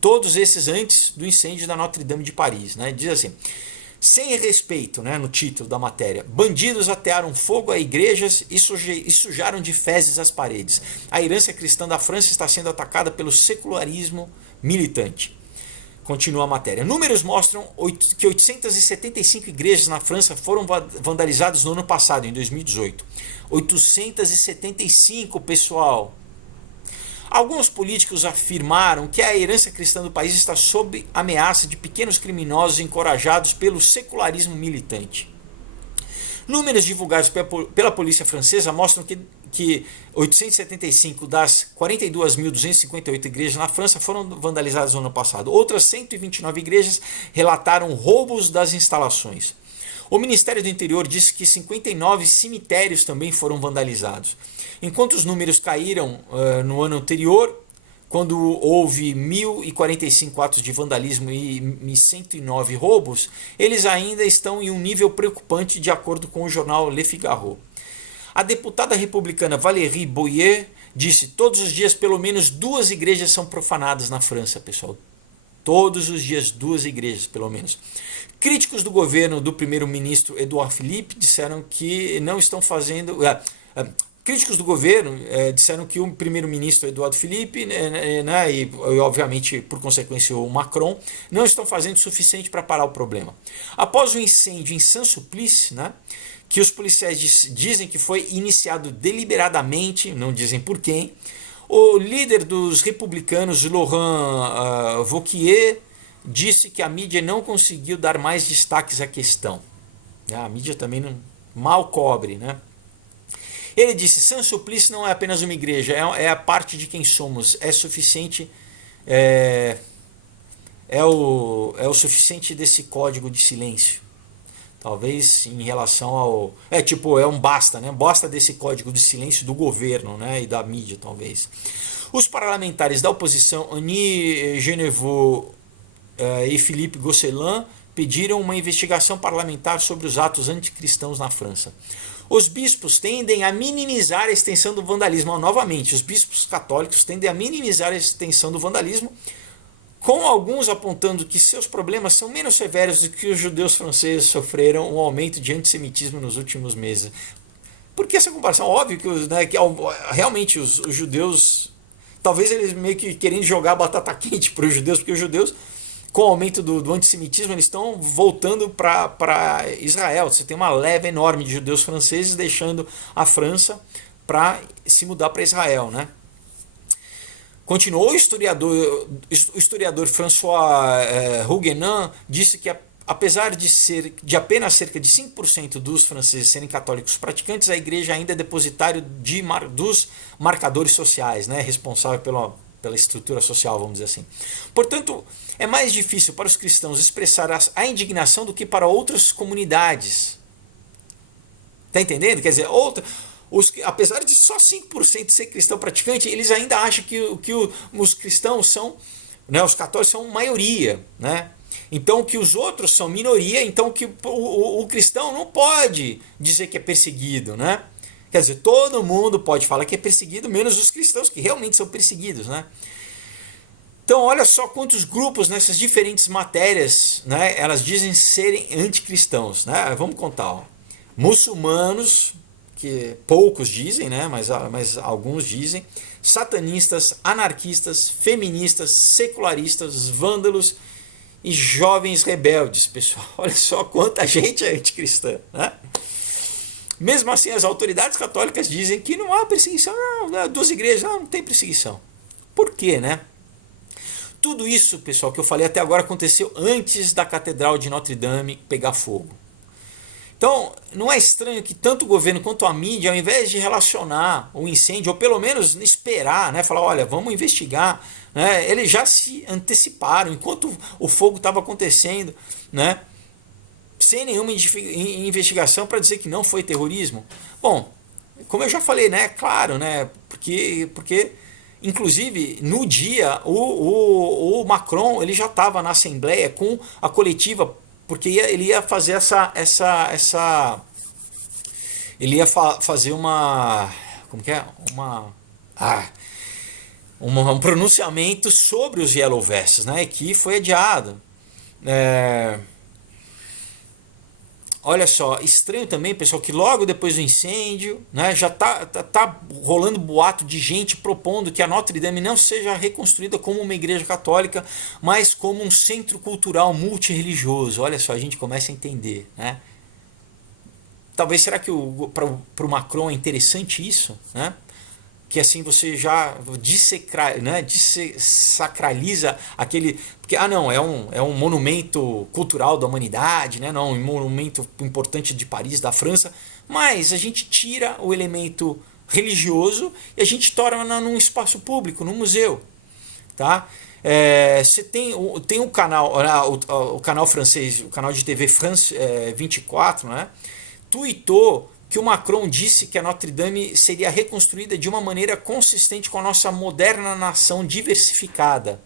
Todos esses antes do incêndio da Notre-Dame de Paris, né? Diz assim, sem respeito, né, no título da matéria, bandidos atearam fogo a igrejas e sujaram de fezes as paredes. A herança cristã da França está sendo atacada pelo secularismo militante. Continua a matéria. Números mostram que 875 igrejas na França foram vandalizadas no ano passado, em 2018. 875, pessoal. Alguns políticos afirmaram que a herança cristã do país está sob ameaça de pequenos criminosos encorajados pelo secularismo militante. Números divulgados pela polícia francesa mostram que 875 das 42.258 igrejas na França foram vandalizadas no ano passado. Outras 129 igrejas relataram roubos das instalações. O Ministério do Interior disse que 59 cemitérios também foram vandalizados. Enquanto os números caíram no ano anterior, quando houve 1.045 atos de vandalismo e 109 roubos, eles ainda estão em um nível preocupante, de acordo com o jornal Le Figaro. A deputada republicana Valérie Boyer disse: todos os dias pelo menos 2 igrejas são profanadas na França, pessoal. Todos os dias 2 igrejas, pelo menos. Críticos do governo do primeiro-ministro Edouard Philippe disseram que não estão fazendo... Críticos do governo disseram que o primeiro-ministro Edouard Philippe, e obviamente por consequência o Macron, não estão fazendo o suficiente para parar o problema. Após o incêndio em Saint-Sulpice, que os policiais dizem que foi iniciado deliberadamente, não dizem por quem, o líder dos republicanos, Laurent Wauquiez, disse que a mídia não conseguiu dar mais destaques à questão. A mídia também mal cobre, né? Ele disse: Saint-Sulpice não é apenas uma igreja, é a parte de quem somos. É suficiente, é o suficiente desse código de silêncio. Talvez em relação ao... é um basta, né? Basta desse código de silêncio do governo, né? E da mídia, talvez. Os parlamentares da oposição, Annie Genevot e Philippe Gosselin, pediram uma investigação parlamentar sobre os atos anticristãos na França. Os bispos tendem a minimizar a extensão do vandalismo. Novamente, os bispos católicos tendem a minimizar a extensão do vandalismo, com alguns apontando que seus problemas são menos severos do que os judeus franceses sofreram um aumento de antissemitismo nos últimos meses. Por que essa comparação? Óbvio que realmente os judeus, talvez eles meio que querendo jogar batata quente para os judeus, porque os judeus, com o aumento do antissemitismo, eles estão voltando para Israel. Você tem uma leva enorme de judeus franceses deixando a França para se mudar para Israel, né? Continuou o historiador François Huguenin, disse que apesar de apenas cerca de 5% dos franceses serem católicos praticantes, a igreja ainda é depositário dos marcadores sociais, né, responsável pela estrutura social, vamos dizer assim. Portanto, é mais difícil para os cristãos expressar a indignação do que para outras comunidades. Está entendendo? Quer dizer, apesar de só 5% ser cristão praticante, eles ainda acham que os cristãos são, né, os católicos são maioria, né? Então que os outros são minoria, então que o cristão não pode dizer que é perseguido, né? Quer dizer, todo mundo pode falar que é perseguido, menos os cristãos que realmente são perseguidos, né? Então olha só quantos grupos nessas diferentes matérias, né, elas dizem serem anticristãos, né? Vamos contar, ó. Muçulmanos, que poucos dizem, né, mas alguns dizem, satanistas, anarquistas, feministas, secularistas, vândalos e jovens rebeldes, pessoal. Olha só quanta gente é anticristã, né? Mesmo assim, as autoridades católicas dizem que não há perseguição, não, das igrejas não tem perseguição. Por quê, né? Tudo isso, pessoal, que eu falei até agora aconteceu antes da Catedral de Notre Dame pegar fogo. Então, não é estranho que tanto o governo quanto a mídia, ao invés de relacionar o incêndio, ou pelo menos esperar, né, falar, olha, vamos investigar, né, eles já se anteciparam, enquanto o fogo estava acontecendo, né, sem nenhuma investigação para dizer que não foi terrorismo. Bom, como eu já falei, né, claro, né, porque inclusive no dia o Macron ele já estava na Assembleia com a coletiva, porque ele ia fazer ele ia fazer uma, como que é? Um pronunciamento sobre os Yellow Vests, né? Que foi adiado. Olha só, estranho também, pessoal, que logo depois do incêndio, né, já tá rolando boato de gente propondo que a Notre Dame não seja reconstruída como uma igreja católica, mas como um centro cultural multirreligioso. Olha só, a gente começa a entender, né? Talvez, será que para o Macron é interessante isso, né? Que assim você já dessacraliza aquele... Porque, não, é um monumento cultural da humanidade, né? Não, um monumento importante de Paris, da França, mas a gente tira o elemento religioso e a gente torna num espaço público, num museu. tá? Você tem um canal, o canal francês, o canal de TV France 24, né? Tweetou que o Macron disse que a Notre Dame seria reconstruída de uma maneira consistente com a nossa moderna nação diversificada.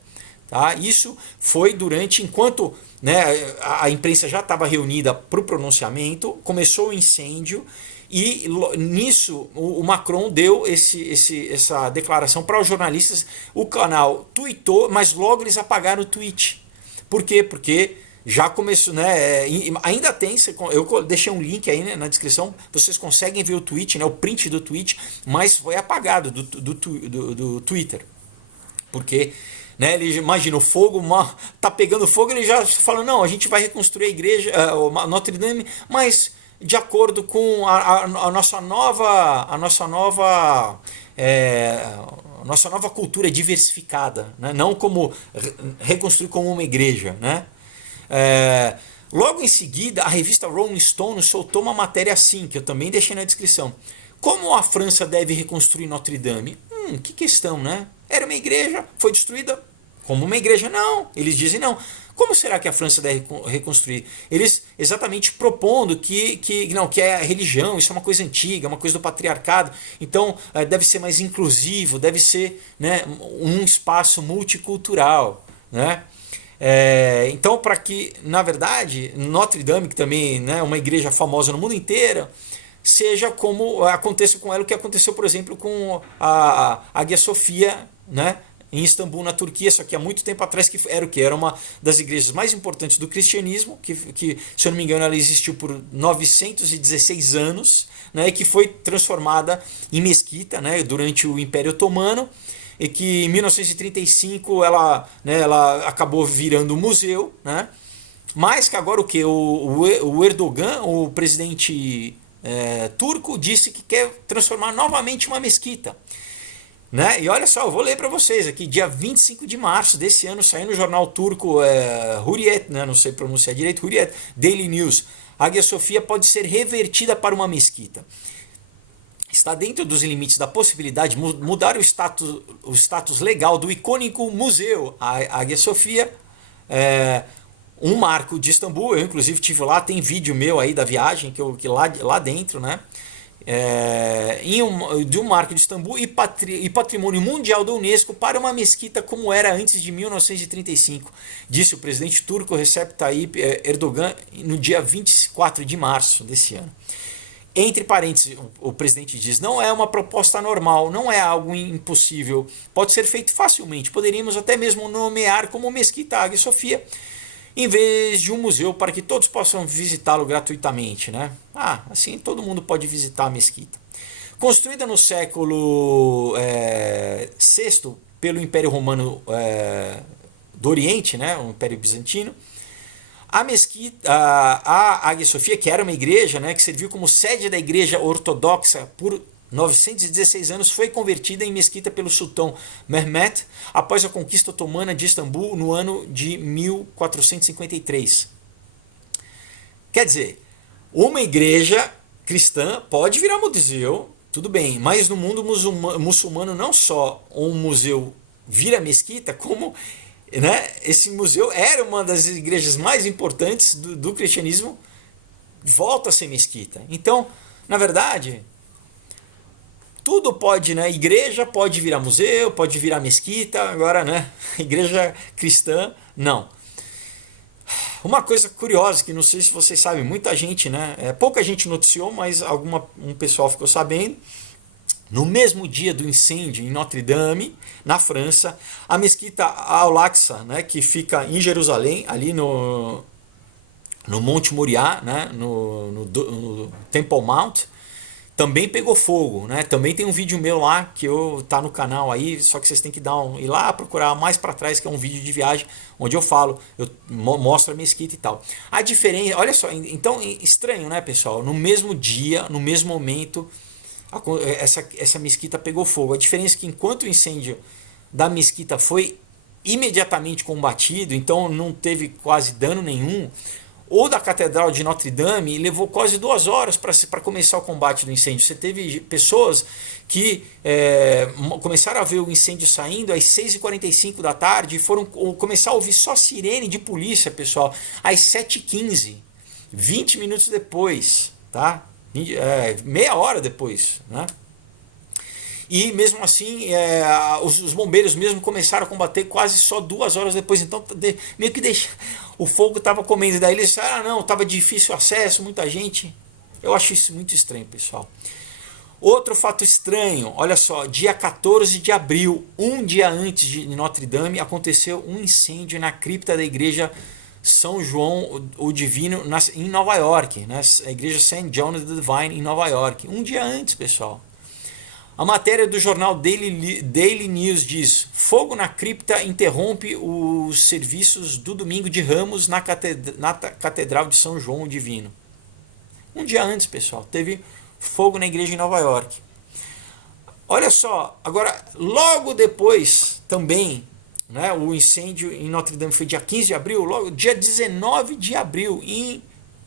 Tá? Isso foi enquanto, né, a imprensa já estava reunida para o pronunciamento, começou o incêndio e nisso o Macron deu essa declaração para os jornalistas. O canal tweetou, mas logo eles apagaram o tweet. Por quê? Porque já começou, né? Ainda tem, eu deixei um link aí, né, na descrição, vocês conseguem ver o tweet, né, o print do tweet, mas foi apagado do Twitter. Porque, né, ele imagina o fogo, tá pegando fogo, ele já fala, não, a gente vai reconstruir a igreja, a Notre Dame, mas de acordo com a nossa nova cultura diversificada, né? Não como reconstruir como uma igreja, né? Logo em seguida, a revista Rolling Stone soltou uma matéria assim, que eu também deixei na descrição. Como a França deve reconstruir Notre Dame? Que questão, né? Era uma igreja, foi destruída como uma igreja? Não, eles dizem não. Como será que a França deve reconstruir? Eles exatamente propondo que é a religião, isso é uma coisa antiga, uma coisa do patriarcado, então deve ser mais inclusivo, deve ser, né, um espaço multicultural, né? Então, para que, na verdade, Notre Dame, que também, né, é uma igreja famosa no mundo inteiro, seja como aconteça com ela o que aconteceu, por exemplo, com a Hagia Sophia, né, em Istambul, na Turquia, só que há muito tempo atrás, que era uma das igrejas mais importantes do cristianismo, que se eu não me engano, ela existiu por 916 anos, né, e que foi transformada em mesquita, né, durante o Império Otomano, e que em 1935 ela acabou virando museu, né? Mas que agora o Erdogan, o presidente turco, disse que quer transformar novamente uma mesquita. Né? E olha só, eu vou ler para vocês aqui, dia 25 de março desse ano, saiu no jornal turco Hurriyet, né? Não sei pronunciar direito, Hurriyet Daily News. A Hagia Sophia pode ser revertida para uma mesquita. Está dentro dos limites da possibilidade de mudar o status legal do icônico museu Hagia Sophia, um marco de Istambul. Eu inclusive estive lá, tem vídeo meu aí da viagem que lá dentro, né? De um marco de Istambul e patrimônio mundial da Unesco para uma mesquita como era antes de 1935, disse o presidente turco Recep Tayyip Erdogan no dia 24 de março desse ano. Entre parênteses, o presidente diz, não é uma proposta normal, não é algo impossível, pode ser feito facilmente, poderíamos até mesmo nomear como Mesquita Hagia Sophia, em vez de um museu para que todos possam visitá-lo gratuitamente, né? Assim todo mundo pode visitar a mesquita. Construída no século VI pelo Império Romano do Oriente, né? O Império Bizantino, a mesquita, a Hagia Sophia, que era uma igreja, né, que serviu como sede da igreja ortodoxa por 916 anos, foi convertida em mesquita pelo sultão Mehmet após a conquista otomana de Istambul no ano de 1453. Quer dizer, uma igreja cristã pode virar museu, tudo bem, mas no mundo muçulmano não só um museu vira mesquita, como, né, esse museu era uma das igrejas mais importantes do cristianismo, volta a ser mesquita. Então, na verdade, tudo pode, né? Igreja pode virar museu, pode virar mesquita, agora, né? Igreja cristã, não. Uma coisa curiosa, que não sei se vocês sabem, muita gente, né? Pouca gente noticiou, mas um pessoal ficou sabendo. No mesmo dia do incêndio em Notre Dame, na França, a mesquita Al-Aqsa, né, que fica em Jerusalém, ali no Monte Moriá, né, no Temple Mount, também pegou fogo, né? Também tem um vídeo meu lá que tá no canal aí, só que vocês têm que ir lá procurar mais para trás, que é um vídeo de viagem onde eu mostro a mesquita e tal. A diferença, olha só, então estranho, né, pessoal? No mesmo dia, no mesmo momento, essa mesquita pegou fogo. A diferença é que enquanto o incêndio da mesquita foi imediatamente combatido, então não teve quase dano nenhum, ou da Catedral de Notre Dame, levou quase 2 horas para começar o combate do incêndio. Você teve pessoas que começaram a ver o incêndio saindo às 6h45 da tarde e foram começar a ouvir só sirene de polícia, pessoal, às 7h15, 20 minutos depois, tá? Meia hora depois, né? E mesmo assim, os bombeiros mesmo começaram a combater quase só 2 horas depois. Então, meio que o fogo estava comendo. Daí eles disseram, não, estava difícil o acesso, muita gente. Eu acho isso muito estranho, pessoal. Outro fato estranho, olha só, dia 14 de abril, um dia antes de Notre Dame, aconteceu um incêndio na cripta da igreja São João o Divino em Nova York, né? A igreja St. John the Divine em Nova York. Um dia antes, pessoal. A matéria do jornal Daily News diz: fogo na cripta interrompe os serviços do domingo de Ramos na Catedral de São João o Divino. Um dia antes, pessoal, teve fogo na igreja em Nova York. Olha só, agora, logo depois também, né, o incêndio em Notre Dame foi dia 15 de abril, logo dia 19 de abril, em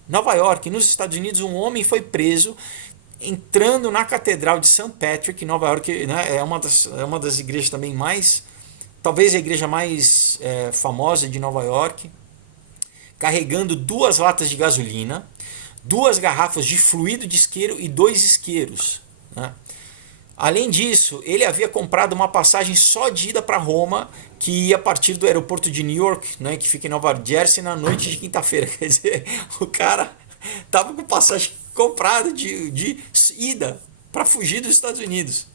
Nova York, nos Estados Unidos, um homem foi preso entrando na Catedral de St. Patrick, em Nova York, né, é uma das igrejas também mais, talvez a igreja mais famosa de Nova York, carregando 2 latas de gasolina, 2 garrafas de fluido de isqueiro e 2 isqueiros, né? Além disso, ele havia comprado uma passagem só de ida para Roma, que ia a partir do aeroporto de New York, né, que fica em Nova Jersey, na noite de quinta-feira. Quer dizer, o cara estava com passagem comprada de ida para fugir dos Estados Unidos.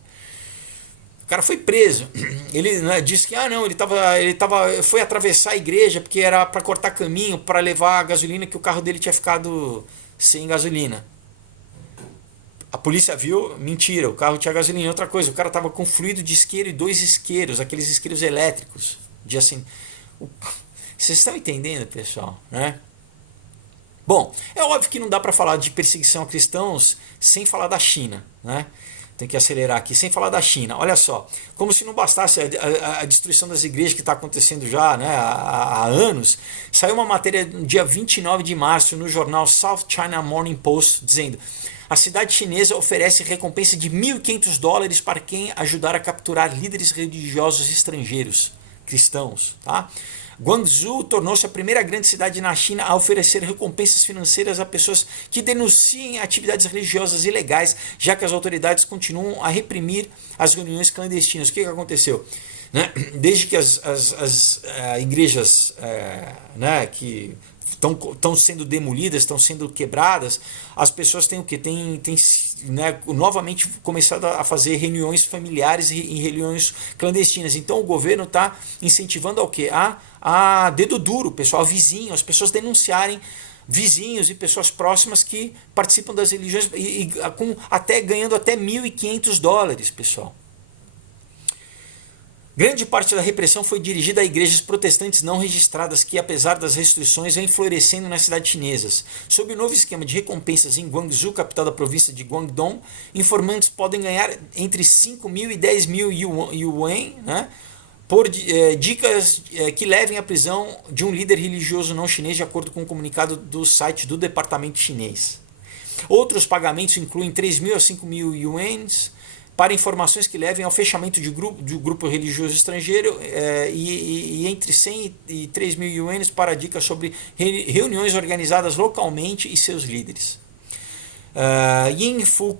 O cara foi preso. Ele, né, disse que não, foi atravessar a igreja porque era para cortar caminho para levar a gasolina, que o carro dele tinha ficado sem gasolina. A polícia viu, mentira, o carro tinha gasolina. Outra coisa, o cara estava com fluido de isqueiro e 2 isqueiros, aqueles isqueiros elétricos. De assim, vocês estão entendendo, pessoal, né? Bom, é óbvio que não dá para falar de perseguição a cristãos sem falar da China, né? Tem que acelerar aqui, sem falar da China. Olha só, como se não bastasse a destruição das igrejas que está acontecendo já, né, há anos, saiu uma matéria no dia 29 de março no jornal South China Morning Post dizendo: a cidade chinesa oferece recompensa de $1.500 para quem ajudar a capturar líderes religiosos estrangeiros, cristãos, tá? Guangzhou tornou-se a primeira grande cidade na China a oferecer recompensas financeiras a pessoas que denunciem atividades religiosas ilegais, já que as autoridades continuam a reprimir as reuniões clandestinas. O que aconteceu? Né? Desde que as igrejas né, que estão sendo demolidas, estão sendo quebradas, as pessoas têm o quê? Têm né, novamente começado a fazer reuniões familiares e reuniões clandestinas. Então o governo está incentivando ao quê? A dedo duro, pessoal, vizinho, as pessoas denunciarem vizinhos e pessoas próximas que participam das religiões ganhando até $1.500, pessoal. Grande parte da repressão foi dirigida a igrejas protestantes não registradas que, apesar das restrições, vêm florescendo nas cidades chinesas. Sob o novo esquema de recompensas em Guangzhou, capital da província de Guangdong, informantes podem ganhar entre 5.000 e 10.000 yuan, né, por dicas que levem à prisão de um líder religioso não chinês, de acordo com o comunicado do site do departamento chinês. Outros pagamentos incluem 3.000 a 5.000 yuans, para informações que levem ao fechamento de grupo religioso estrangeiro e entre 100 e 3.000 yuans para dicas sobre reuniões organizadas localmente e seus líderes. Yin Fu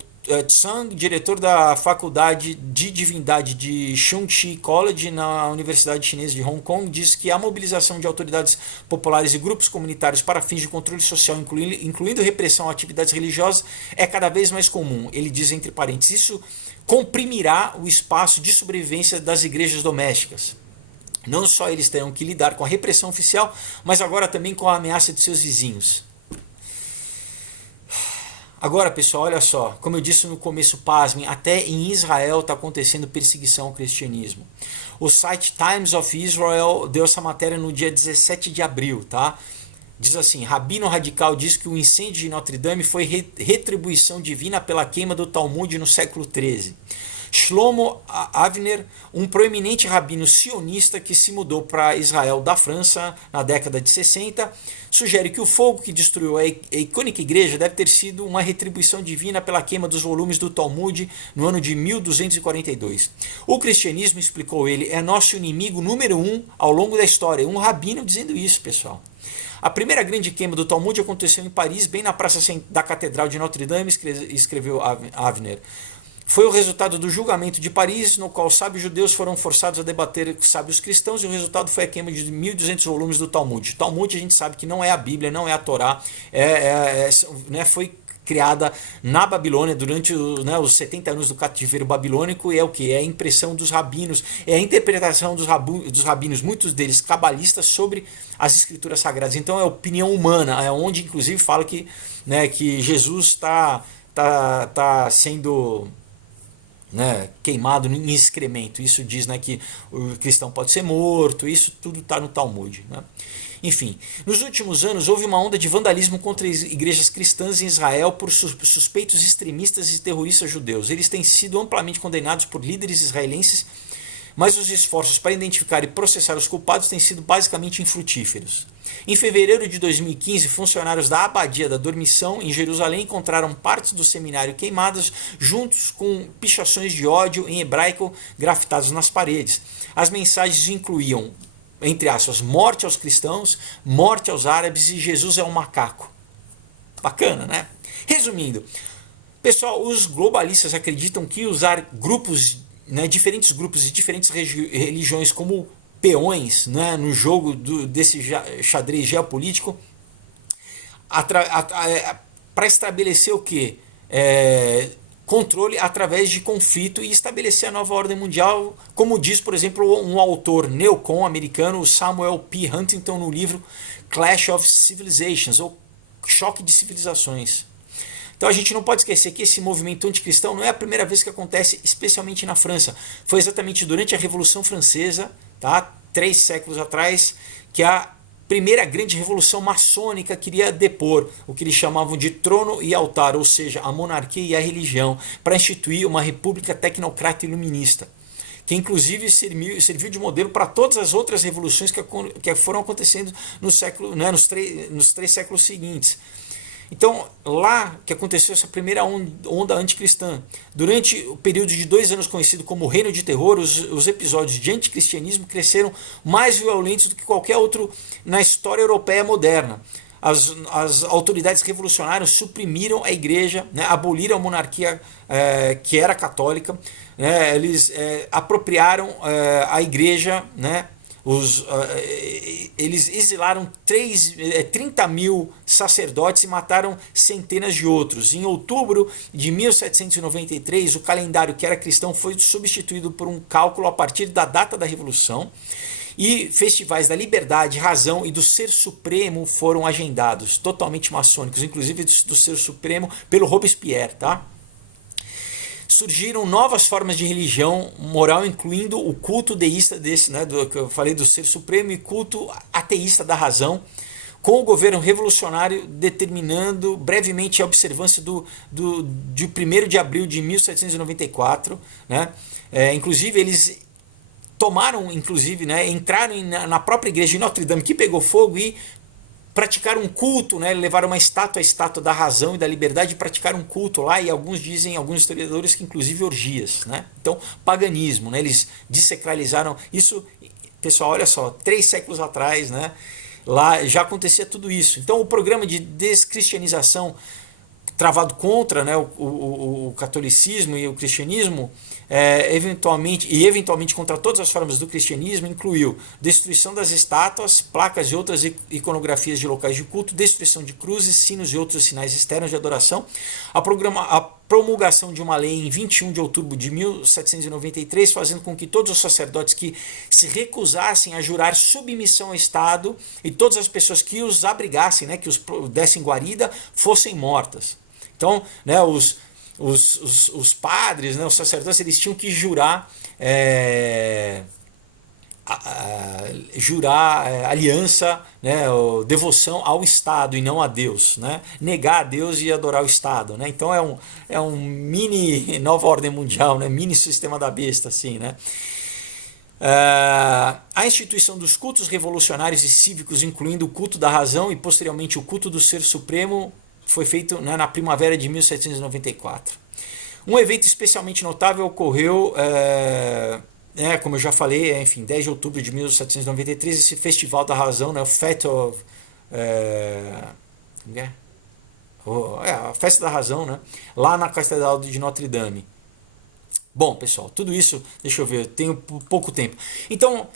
Tsang, diretor da Faculdade de Divindade de Chungchi College na Universidade Chinesa de Hong Kong, diz que a mobilização de autoridades populares e grupos comunitários para fins de controle social, incluindo repressão a atividades religiosas, é cada vez mais comum. Ele diz entre parênteses: isso comprimirá o espaço de sobrevivência das igrejas domésticas. Não só eles terão que lidar com a repressão oficial, mas agora também com a ameaça de seus vizinhos. Agora, pessoal, olha só, como eu disse no começo, pasmem, até em Israel está acontecendo perseguição ao cristianismo. O site Times of Israel deu essa matéria no dia 17 de abril, tá? Diz assim: Rabino radical diz que o incêndio de Notre Dame foi retribuição divina pela queima do Talmud no século XIII. Shlomo Avner, um proeminente rabino sionista que se mudou para Israel da França na década de 60, sugere que o fogo que destruiu a icônica igreja deve ter sido uma retribuição divina pela queima dos volumes do Talmud no ano de 1242. O cristianismo, explicou ele, é nosso inimigo número 1 ao longo da história. Um rabino dizendo isso, pessoal. A primeira grande queima do Talmud aconteceu em Paris, bem na praça da Catedral de Notre-Dame, escreveu Avner. Foi o resultado do julgamento de Paris, no qual sábios judeus foram forçados a debater com sábios cristãos, e o resultado foi a queima de 1.200 volumes do Talmud. Talmud a gente sabe que não é a Bíblia, não é a Torá, foi criada na Babilônia durante os 70 anos do cativeiro babilônico, e é o que? É a impressão dos rabinos, é a interpretação dos rabinos, muitos deles cabalistas, sobre as escrituras sagradas. Então é opinião humana, é onde inclusive fala que Jesus está sendo queimado em excremento. Isso diz que o cristão pode ser morto, isso tudo está no Talmud. Enfim, nos últimos anos houve uma onda de vandalismo contra as igrejas cristãs em Israel por suspeitos extremistas e terroristas judeus. Eles têm sido amplamente condenados por líderes israelenses, mas os esforços para identificar e processar os culpados têm sido basicamente infrutíferos. Em fevereiro de 2015, funcionários da Abadia da Dormição, em Jerusalém, encontraram partes do seminário queimadas, juntos com pichações de ódio em hebraico grafitados nas paredes. As mensagens incluíam, entre aspas, morte aos cristãos, morte aos árabes e Jesus é um macaco. Bacana, né? Resumindo, pessoal, os globalistas acreditam que usar diferentes grupos e diferentes religiões como peões no jogo desse xadrez geopolítico para estabelecer o quê? Controle através de conflito e estabelecer a nova ordem mundial, como diz, por exemplo, um autor neocon americano, Samuel P. Huntington, no livro Clash of Civilizations, ou Choque de Civilizações. Então a gente não pode esquecer que esse movimento anticristão não é a primeira vez que acontece, especialmente na França. Foi exatamente durante a Revolução Francesa, 3 séculos atrás, que a primeira grande revolução maçônica queria depor o que eles chamavam de trono e altar, ou seja, a monarquia e a religião, para instituir uma república tecnocrata iluminista, que inclusive serviu de modelo para todas as outras revoluções que foram acontecendo nos 3 séculos seguintes. Então, lá que aconteceu essa primeira onda anticristã. Durante o período de 2 anos conhecido como Reino de Terror, os episódios de anticristianismo cresceram mais violentos do que qualquer outro na história europeia moderna. As autoridades revolucionárias suprimiram a igreja, aboliram a monarquia que era católica, eles apropriaram a igreja, eles exilaram 30 mil sacerdotes e mataram centenas de outros. Em outubro de 1793, o calendário que era cristão foi substituído por um cálculo a partir da data da Revolução, e festivais da liberdade, razão e do Ser Supremo foram agendados, totalmente maçônicos, inclusive do Ser Supremo pelo Robespierre, Surgiram novas formas de religião moral, incluindo o culto deísta que eu falei do Ser Supremo, e culto ateísta da razão, com o governo revolucionário determinando brevemente a observância de 1º de abril de 1794. Inclusive, eles tomaram, entraram na própria igreja de Notre-Dame, que pegou fogo, e praticaram um culto, levaram uma estátua, a estátua da razão e da liberdade, e praticaram um culto lá, e alguns historiadores, que inclusive orgias. Então, paganismo, eles dessacralizaram isso. Pessoal, olha só, 3 séculos atrás, lá já acontecia tudo isso. Então, o programa de descristianização travado contra o catolicismo e o cristianismo, eventualmente contra todas as formas do cristianismo, incluiu destruição das estátuas, placas e outras iconografias de locais de culto, destruição de cruzes, sinos e outros sinais externos de adoração, a promulgação de uma lei em 21 de outubro de 1793, fazendo com que todos os sacerdotes que se recusassem a jurar submissão ao Estado e todas as pessoas que os abrigassem, que os dessem guarida, fossem mortas. Então, os padres, os sacerdotes, eles tinham que jurar jurar aliança, né, devoção ao Estado e não a Deus, né? Negar a Deus e adorar o Estado, né? Então é um mini nova ordem mundial, né? Mini sistema da besta, assim, né? A instituição dos cultos revolucionários e cívicos, incluindo o culto da razão e posteriormente o culto do Ser Supremo, foi feito, né, na primavera de 1794. Um evento especialmente notável ocorreu, como eu já falei, enfim, 10 de outubro de 1793, esse Festival da Razão, né, o Fête of, a Festa da Razão, né, lá na Catedral de Notre Dame. Bom, pessoal, tudo isso, deixa eu ver, eu tenho pouco tempo. Então,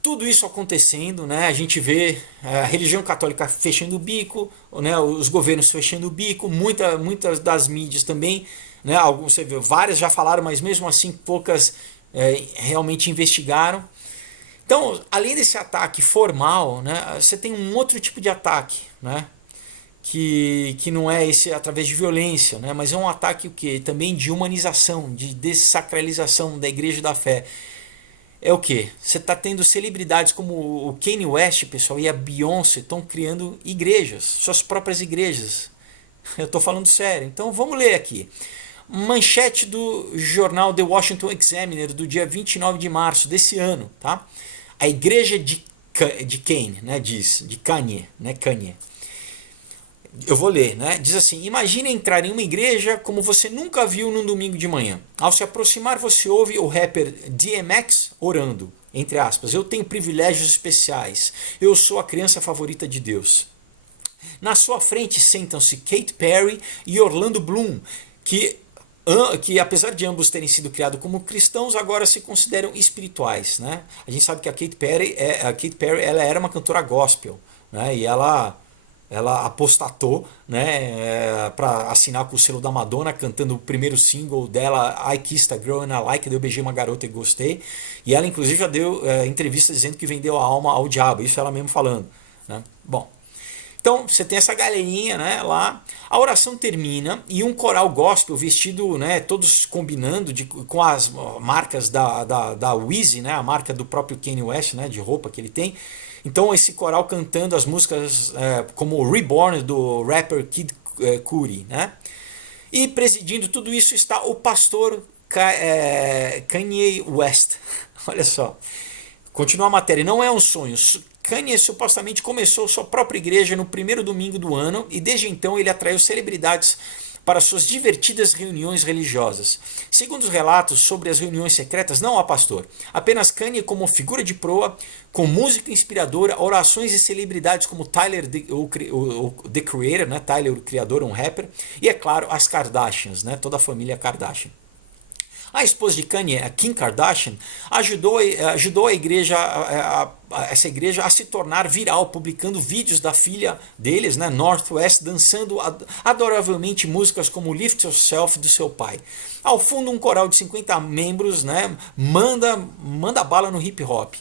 tudo isso acontecendo, né, a gente vê a religião católica fechando o bico, né, os governos fechando o bico, muitas das mídias também, né, alguns, você vê, várias já falaram, mas mesmo assim poucas realmente investigaram. Então, além desse ataque formal, né, você tem um outro tipo de ataque, né, que não é esse através de violência, né, mas é um ataque o quê? Também de humanização, de dessacralização da igreja da fé. É o quê? Você está tendo celebridades como o Kanye West, pessoal, e a Beyoncé estão criando igrejas, suas próprias igrejas. Eu estou falando sério. Então vamos ler aqui. Manchete do jornal The Washington Examiner do dia 29 de março desse ano, tá? A igreja de Kanye, né, diz, de Kanye, né, Kanye. Eu vou ler, né? Diz assim: imagine entrar em uma igreja como você nunca viu num domingo de manhã. Ao se aproximar, você ouve o rapper DMX orando, entre aspas: eu tenho privilégios especiais, eu sou a criança favorita de Deus. Na sua frente sentam-se Katy Perry e Orlando Bloom, que apesar de ambos terem sido criados como cristãos, agora se consideram espirituais, né? A gente sabe que a Katy Perry ela era uma cantora gospel, né? E ela apostatou, né, para assinar com o selo da Madonna, cantando o primeiro single dela, I Kissed a Girl and I Like It, eu beijei uma garota e gostei. E ela inclusive já deu entrevista dizendo que vendeu a alma ao diabo, isso ela mesmo falando, né? Bom, então você tem essa galerinha, né, lá. A oração termina e um coral gospel vestido, né, todos combinando com as marcas da Weezy, né, a marca do próprio Kanye West, né, de roupa que ele tem. Então esse coral cantando as músicas como Reborn do rapper Kid Cudi, né? E presidindo tudo isso está o pastor Kanye West. Olha só. Continua a matéria. Não é um sonho. Kanye supostamente começou sua própria igreja no primeiro domingo do ano e desde então ele atraiu celebridades para suas divertidas reuniões religiosas. Segundo os relatos sobre as reuniões secretas, não há pastor. Apenas Kanye como figura de proa, com música inspiradora, orações e celebridades como Tyler, The Creator, né? Tyler, o criador, um rapper, e é claro, as Kardashians, né? Toda a família Kardashian. A esposa de Kanye, a Kim Kardashian, ajudou a igreja, essa igreja a se tornar viral, publicando vídeos da filha deles, né, Northwest, dançando adoravelmente músicas como Lift Yourself do seu pai. Ao fundo, um coral de 50 membros, né, manda bala no hip hop.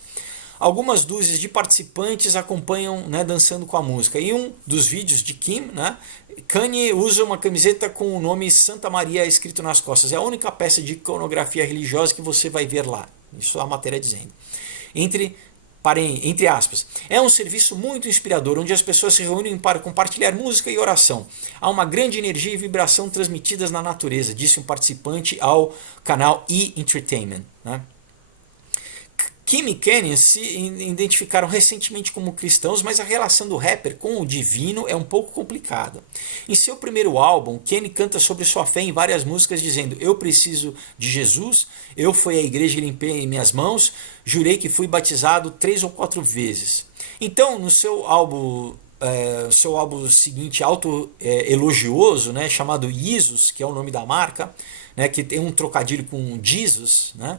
Algumas dúzias de participantes acompanham, né, dançando com a música. Em um dos vídeos de Kim, né, Kanye usa uma camiseta com o nome Santa Maria escrito nas costas. É a única peça de iconografia religiosa que você vai ver lá. Isso a matéria dizendo. Entre aspas. É um serviço muito inspirador, onde as pessoas se reúnem para compartilhar música e oração. Há uma grande energia e vibração transmitidas na natureza, disse um participante ao canal E! Entertainment, né? Kim e Kanye se identificaram recentemente como cristãos, mas a relação do rapper com o divino é um pouco complicada. Em seu primeiro álbum, Kanye canta sobre sua fé em várias músicas, dizendo: eu preciso de Jesus, eu fui à igreja e limpei minhas mãos, jurei que fui batizado 3 ou 4 vezes. Então, no seu álbum seguinte, auto-elogioso, né, chamado Jesus, que é o nome da marca, né, que tem um trocadilho com Jesus, né,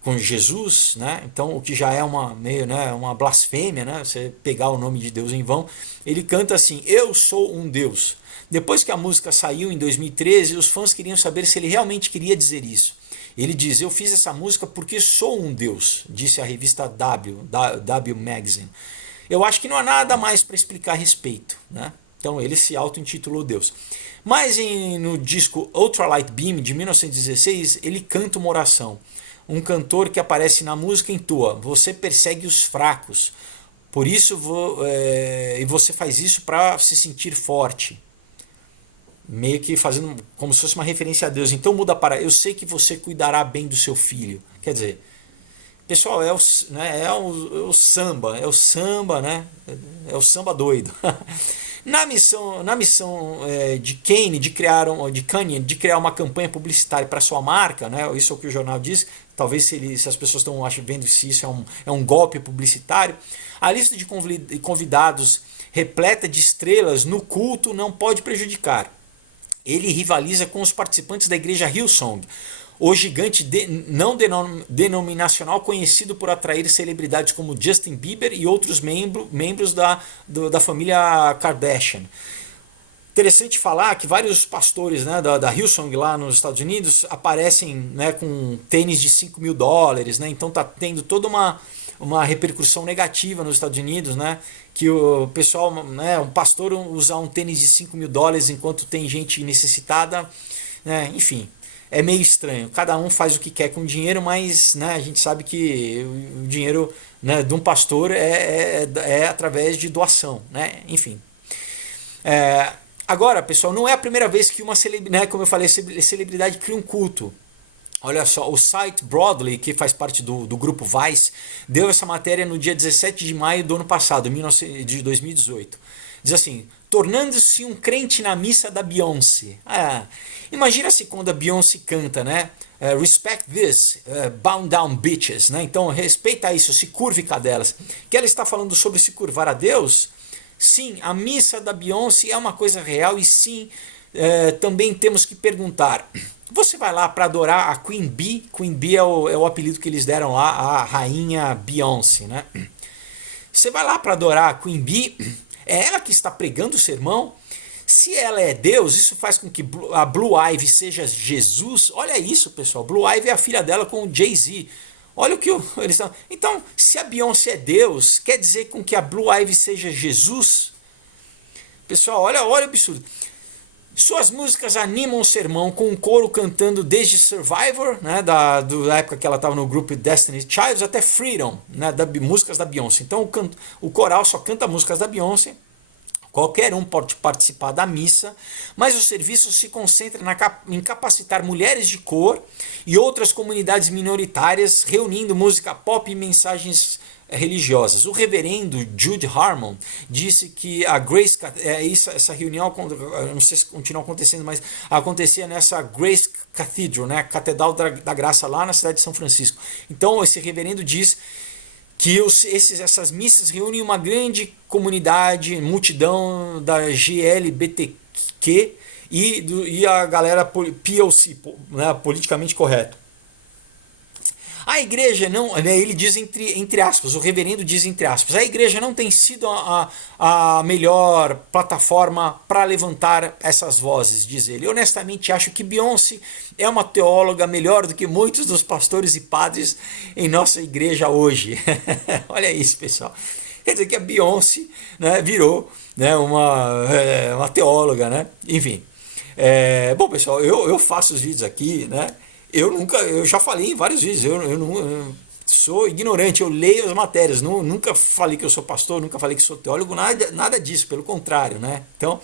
com Jesus, né? Então o que já é uma blasfêmia, né? Você pegar o nome de Deus em vão. Ele canta assim: eu sou um Deus. Depois que a música saiu em 2013, os fãs queriam saber se ele realmente queria dizer isso. Ele diz: eu fiz essa música porque sou um Deus, disse a revista W Magazine. Eu acho que não há nada mais para explicar a respeito, né? Então ele se auto-intitulou Deus. Mas no disco Ultralight Beam de 1916, ele canta uma oração. um cantor que aparece na música entoa: você persegue os fracos, por isso e você faz isso para se sentir forte. Meio que fazendo como se fosse uma referência a Deus. Então muda para: eu sei que você cuidará bem do seu filho. Quer dizer, pessoal, é o samba, né? É o samba doido. Na missão de Kanye de criar uma campanha publicitária para sua marca, né? Isso é o que o jornal diz. Talvez se as pessoas estão vendo se isso é um golpe publicitário. A lista de convidados repleta de estrelas no culto não pode prejudicar. Ele rivaliza com os participantes da igreja Hillsong, o gigante não denominacional conhecido por atrair celebridades como Justin Bieber e outros membros da família Kardashian. Interessante falar que vários pastores, né, da Hillsong lá nos Estados Unidos aparecem, né, com tênis de $5.000, né, então está tendo toda uma repercussão negativa nos Estados Unidos, né, que o pessoal, né, um pastor usar um tênis de $5.000 enquanto tem gente necessitada, né, enfim. É meio estranho. Cada um faz o que quer com o dinheiro, mas, né, a gente sabe que o dinheiro, né, de um pastor é através de doação, né? Enfim. Agora, pessoal, não é a primeira vez que uma celebridade, né, como eu falei, celebridade cria um culto. Olha só, o site Broadly, que faz parte do grupo Vice, deu essa matéria no dia 17 de maio do ano passado, de 2018. Diz assim: tornando-se um crente na missa da Beyoncé. Imagina-se quando a Beyoncé canta, né? Respect this, bow down bitches, né? Então respeita isso, se curve, cadelas. Que ela está falando sobre se curvar a Deus? Sim, a missa da Beyoncé é uma coisa real e sim, também temos que perguntar: você vai lá para adorar a Queen Bee? Queen Bee é o apelido que eles deram lá, a rainha Beyoncé, né? Você vai lá para adorar a Queen Bee? É ela que está pregando o sermão? Se ela é Deus, isso faz com que a Blue Ivy seja Jesus? Olha isso, pessoal. Blue Ivy é a filha dela com o Jay-Z. Olha o que eles estão... Então, se a Beyoncé é Deus, quer dizer com que a Blue Ivy seja Jesus? Pessoal, olha o absurdo. Suas músicas animam o sermão com um coro cantando desde Survivor, né, da época que ela estava no grupo Destiny's Child, até Freedom, né, músicas da Beyoncé. Então o coral só canta músicas da Beyoncé. Qualquer um pode participar da missa, mas o serviço se concentra em capacitar mulheres de cor e outras comunidades minoritárias, reunindo música pop e mensagens religiosas. O reverendo Jude Harmon disse que a Grace, essa reunião, não sei se continua acontecendo, mas acontecia nessa Grace Cathedral, né, Catedral da Graça lá na cidade de São Francisco. Então esse reverendo diz que essas missas reúnem uma grande comunidade, multidão da GLBTQ e a galera POC, né, politicamente correto. A igreja não, né, ele diz entre aspas, o reverendo diz entre aspas, a igreja não tem sido a melhor plataforma para levantar essas vozes, diz ele. Eu honestamente acho que Beyoncé é uma teóloga melhor do que muitos dos pastores e padres em nossa igreja hoje. Olha isso, pessoal. Quer dizer que a Beyoncé, né, virou, né, uma teóloga, né? Enfim. Bom, pessoal, eu faço os vídeos aqui, né? Eu já falei em vários vídeos, eu sou ignorante, eu leio as matérias, nunca falei que eu sou pastor, nunca falei que sou teólogo, nada disso, pelo contrário, né? Então,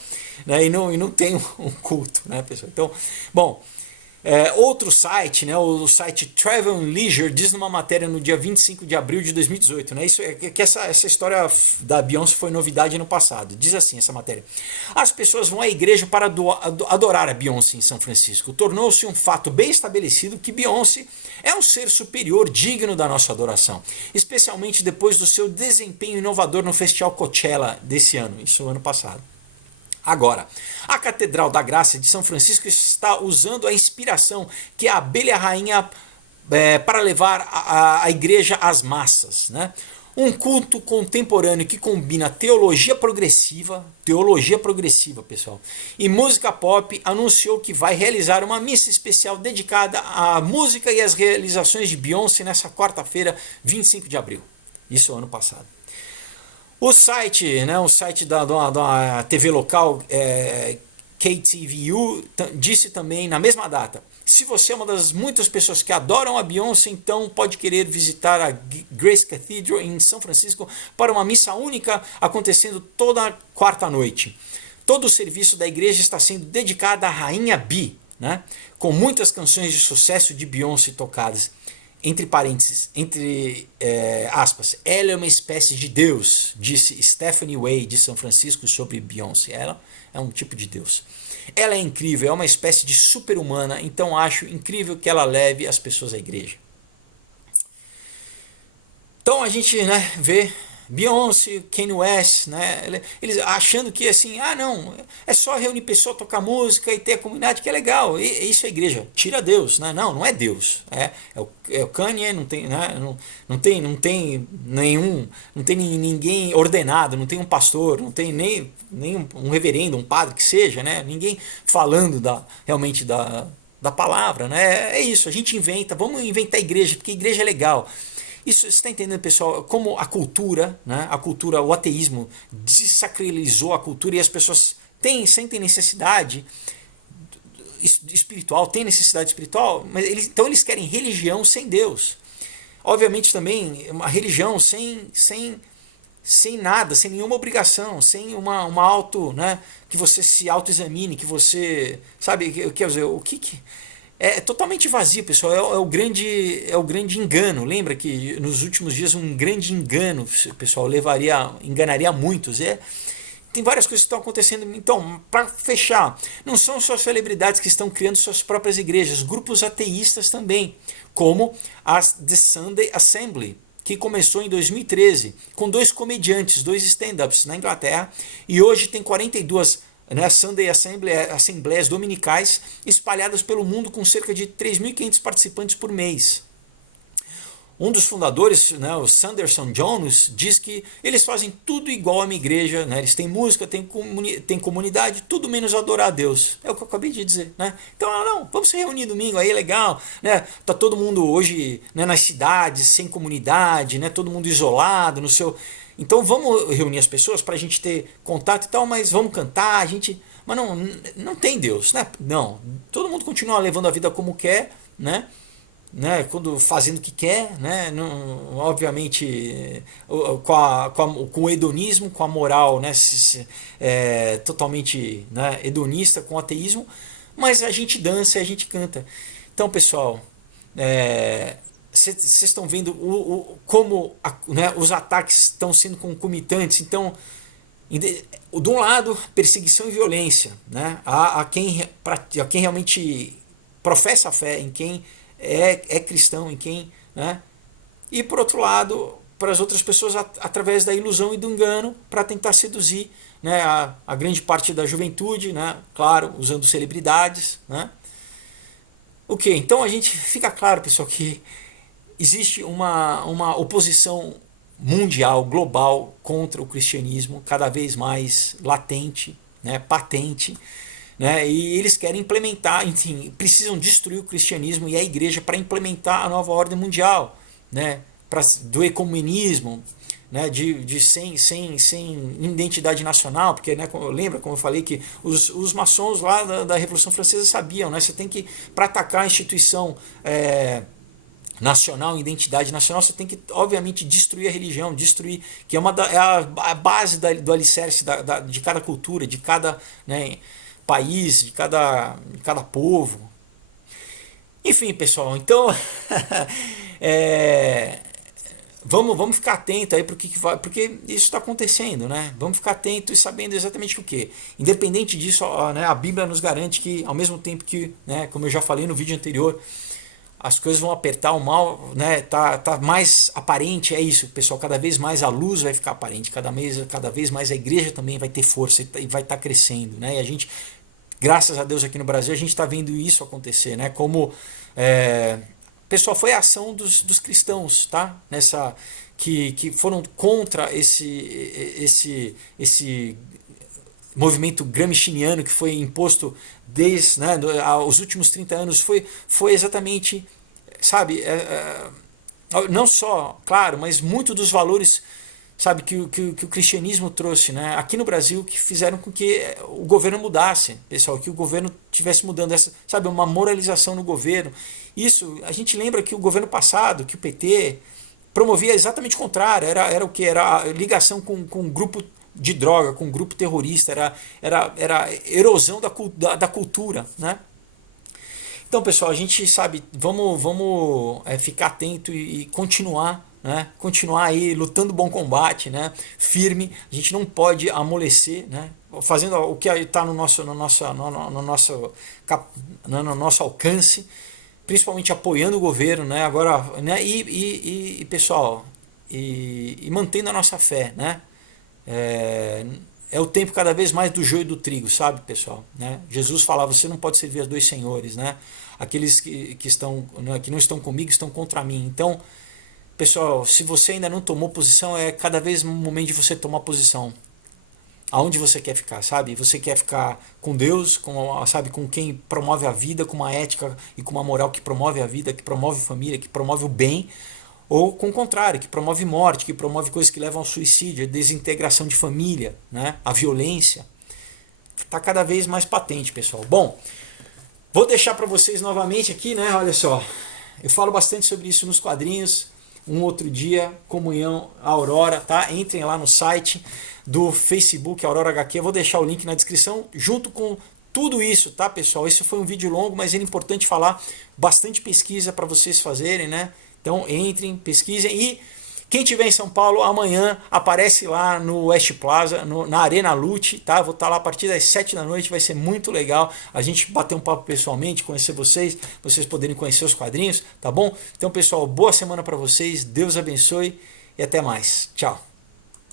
né, e não tenho um culto, né, pessoal? Então, bom, outro site, né, o site Travel and Leisure, diz numa matéria no dia 25 de abril de 2018, né, isso que essa história da Beyoncé foi novidade no passado. Diz assim essa matéria: as pessoas vão à igreja para adorar a Beyoncé em São Francisco. Tornou-se um fato bem estabelecido que Beyoncé é um ser superior digno da nossa adoração, especialmente depois do seu desempenho inovador no Festival Coachella desse ano, isso ano passado. Agora, a Catedral da Graça de São Francisco está usando a inspiração que é a abelha rainha para levar a igreja às massas, né? Um culto contemporâneo que combina teologia progressiva, pessoal, e música pop, anunciou que vai realizar uma missa especial dedicada à música e às realizações de Beyoncé nessa quarta-feira, 25 de abril. Isso ano passado. O site, né, da TV local, KTVU, disse também na mesma data: Se você é uma das muitas pessoas que adoram a Beyoncé, então pode querer visitar a Grace Cathedral em São Francisco para uma missa única acontecendo toda quarta noite. Todo o serviço da igreja está sendo dedicado à Rainha Bee, né? Com muitas canções de sucesso de Beyoncé tocadas. Entre parênteses, aspas, ela é uma espécie de Deus, disse Stephanie Way de São Francisco sobre Beyoncé. Ela é um tipo de Deus. Ela é incrível, é uma espécie de super-humana, então acho incrível que ela leve as pessoas à igreja. Então a gente, né, vê Beyoncé, Kanye West, né, eles achando que assim, não, é só reunir pessoas, tocar música e ter a comunidade, que é legal, isso é igreja, tira Deus, né? Não é Deus, é o Kanye, não tem, né, não tem nenhum, não tem ninguém ordenado, não tem um pastor, não tem nem um reverendo, um padre que seja, né, ninguém falando realmente da palavra, né, é isso, a gente inventa, vamos inventar igreja, porque igreja é legal. Isso, você está entendendo, pessoal, como a cultura, né, o ateísmo desacralizou a cultura e as pessoas sentem necessidade espiritual, têm necessidade espiritual, mas então eles querem religião sem Deus. Obviamente também uma religião sem nada, sem nenhuma obrigação, sem uma auto, né, que você se autoexamine, que você, sabe, quer dizer, o que é totalmente vazio, pessoal. É o grande engano. Lembra que nos últimos dias um grande engano, pessoal, enganaria muitos. Tem várias coisas que estão acontecendo. Então, para fechar, não são só celebridades que estão criando suas próprias igrejas, grupos ateístas também, como a The Sunday Assembly, que começou em 2013, com 2 comediantes, 2 stand-ups na Inglaterra, e hoje tem 42 Sunday Assembly, assembleias dominicais espalhadas pelo mundo com cerca de 3.500 participantes por mês. Um dos fundadores, né, o Sanderson Jones, diz que eles fazem tudo igual a uma igreja, né? Eles têm música, têm comunidade, tudo menos adorar a Deus. É o que eu acabei de dizer, né? Então, não, vamos se reunir domingo, aí é legal, né? Tá todo mundo hoje, né, nas cidades, sem comunidade, né? Todo mundo isolado no seu... Então vamos reunir as pessoas para a gente ter contato e tal, mas vamos cantar, mas não tem Deus, né? Não, todo mundo continua levando a vida como quer, né? Quando fazendo o que quer, né? Não, obviamente com o hedonismo, com a moral, né? Totalmente, né, hedonista, com o ateísmo, mas a gente dança e a gente canta. Então, pessoal, vocês estão vendo como, né, os ataques estão sendo concomitantes. Então, de um lado, perseguição e violência, né, a quem realmente professa a fé, em quem é cristão, em quem, né, e por outro lado, para as outras pessoas através da ilusão e do engano, para tentar seduzir, né, a grande parte da juventude, né, claro, usando celebridades, né. Ok, então a gente fica claro, pessoal, que existe uma oposição mundial, global, contra o cristianismo, cada vez mais latente, né, patente, né, e eles querem implementar, enfim, precisam destruir o cristianismo e a igreja para implementar a nova ordem mundial, né, do ecumenismo, né, sem identidade nacional, porque, né, lembra como eu falei que os maçons lá da Revolução Francesa sabiam, né, você tem que, para atacar a instituição nacional, identidade nacional, você tem que, obviamente, destruir a religião, que é a base do alicerce de cada cultura, de cada, né, país, de cada povo. Enfim, pessoal, então vamos ficar atento aí para o que vai, porque isso está acontecendo, né? Vamos ficar atento e sabendo exatamente o que. Independente disso, né, a Bíblia nos garante que, ao mesmo tempo que, né, como eu já falei no vídeo anterior, as coisas vão apertar, o mal, né, tá mais aparente, é isso, pessoal, cada vez mais a luz vai ficar aparente, cada vez mais a igreja também vai ter força e vai estar crescendo, né, e a gente, graças a Deus aqui no Brasil, a gente está vendo isso acontecer, né, como, pessoal, foi a ação dos cristãos, tá, que foram contra esse movimento gramsciano que foi imposto desde, né, os últimos 30 anos, foi exatamente, sabe, não só, claro, mas muito dos valores sabe, que o cristianismo trouxe, né, aqui no Brasil, que fizeram com que o governo mudasse, pessoal, que o governo tivesse mudando essa, sabe, uma moralização no governo. Isso, a gente lembra que o governo passado, que o PT promovia exatamente o contrário, era o que? Era a ligação com um grupo de droga, com um grupo terrorista, era erosão da cultura, né? Então, pessoal, a gente sabe, vamos ficar atento e continuar, né? Continuar aí lutando bom combate, né? Firme. A gente não pode amolecer, né? Fazendo o que está no nosso alcance, principalmente apoiando o governo, né? Agora, né? Pessoal, e mantendo a nossa fé, né? É o tempo cada vez mais do joio e do trigo, sabe, pessoal? Né? Jesus falava, você não pode servir a dois senhores, né? Aqueles que não estão comigo estão contra mim. Então, pessoal, se você ainda não tomou posição, é cada vez um momento de você tomar posição. Aonde você quer ficar, sabe? Você quer ficar com Deus, sabe, com quem promove a vida, com uma ética e com uma moral que promove a vida, que promove a família, que promove o bem, ou com o contrário, que promove morte, que promove coisas que levam ao suicídio, a desintegração de família, né? A violência. Está cada vez mais patente, pessoal. Bom, vou deixar para vocês novamente aqui, né? Olha só, eu falo bastante sobre isso nos quadrinhos. Um outro dia, Comunhão Aurora, tá? Entrem lá no site do Facebook Aurora HQ. Eu vou deixar o link na descrição junto com tudo isso, tá, pessoal? Esse foi um vídeo longo, mas é importante falar, bastante pesquisa para vocês fazerem, né? Então entrem, pesquisem e quem estiver em São Paulo, amanhã aparece lá no West Plaza, na Arena Lute, tá? Vou estar lá a partir das 7 da noite, vai ser muito legal a gente bater um papo pessoalmente, conhecer vocês poderem conhecer os quadrinhos, tá bom? Então, pessoal, boa semana para vocês, Deus abençoe e até mais. Tchau!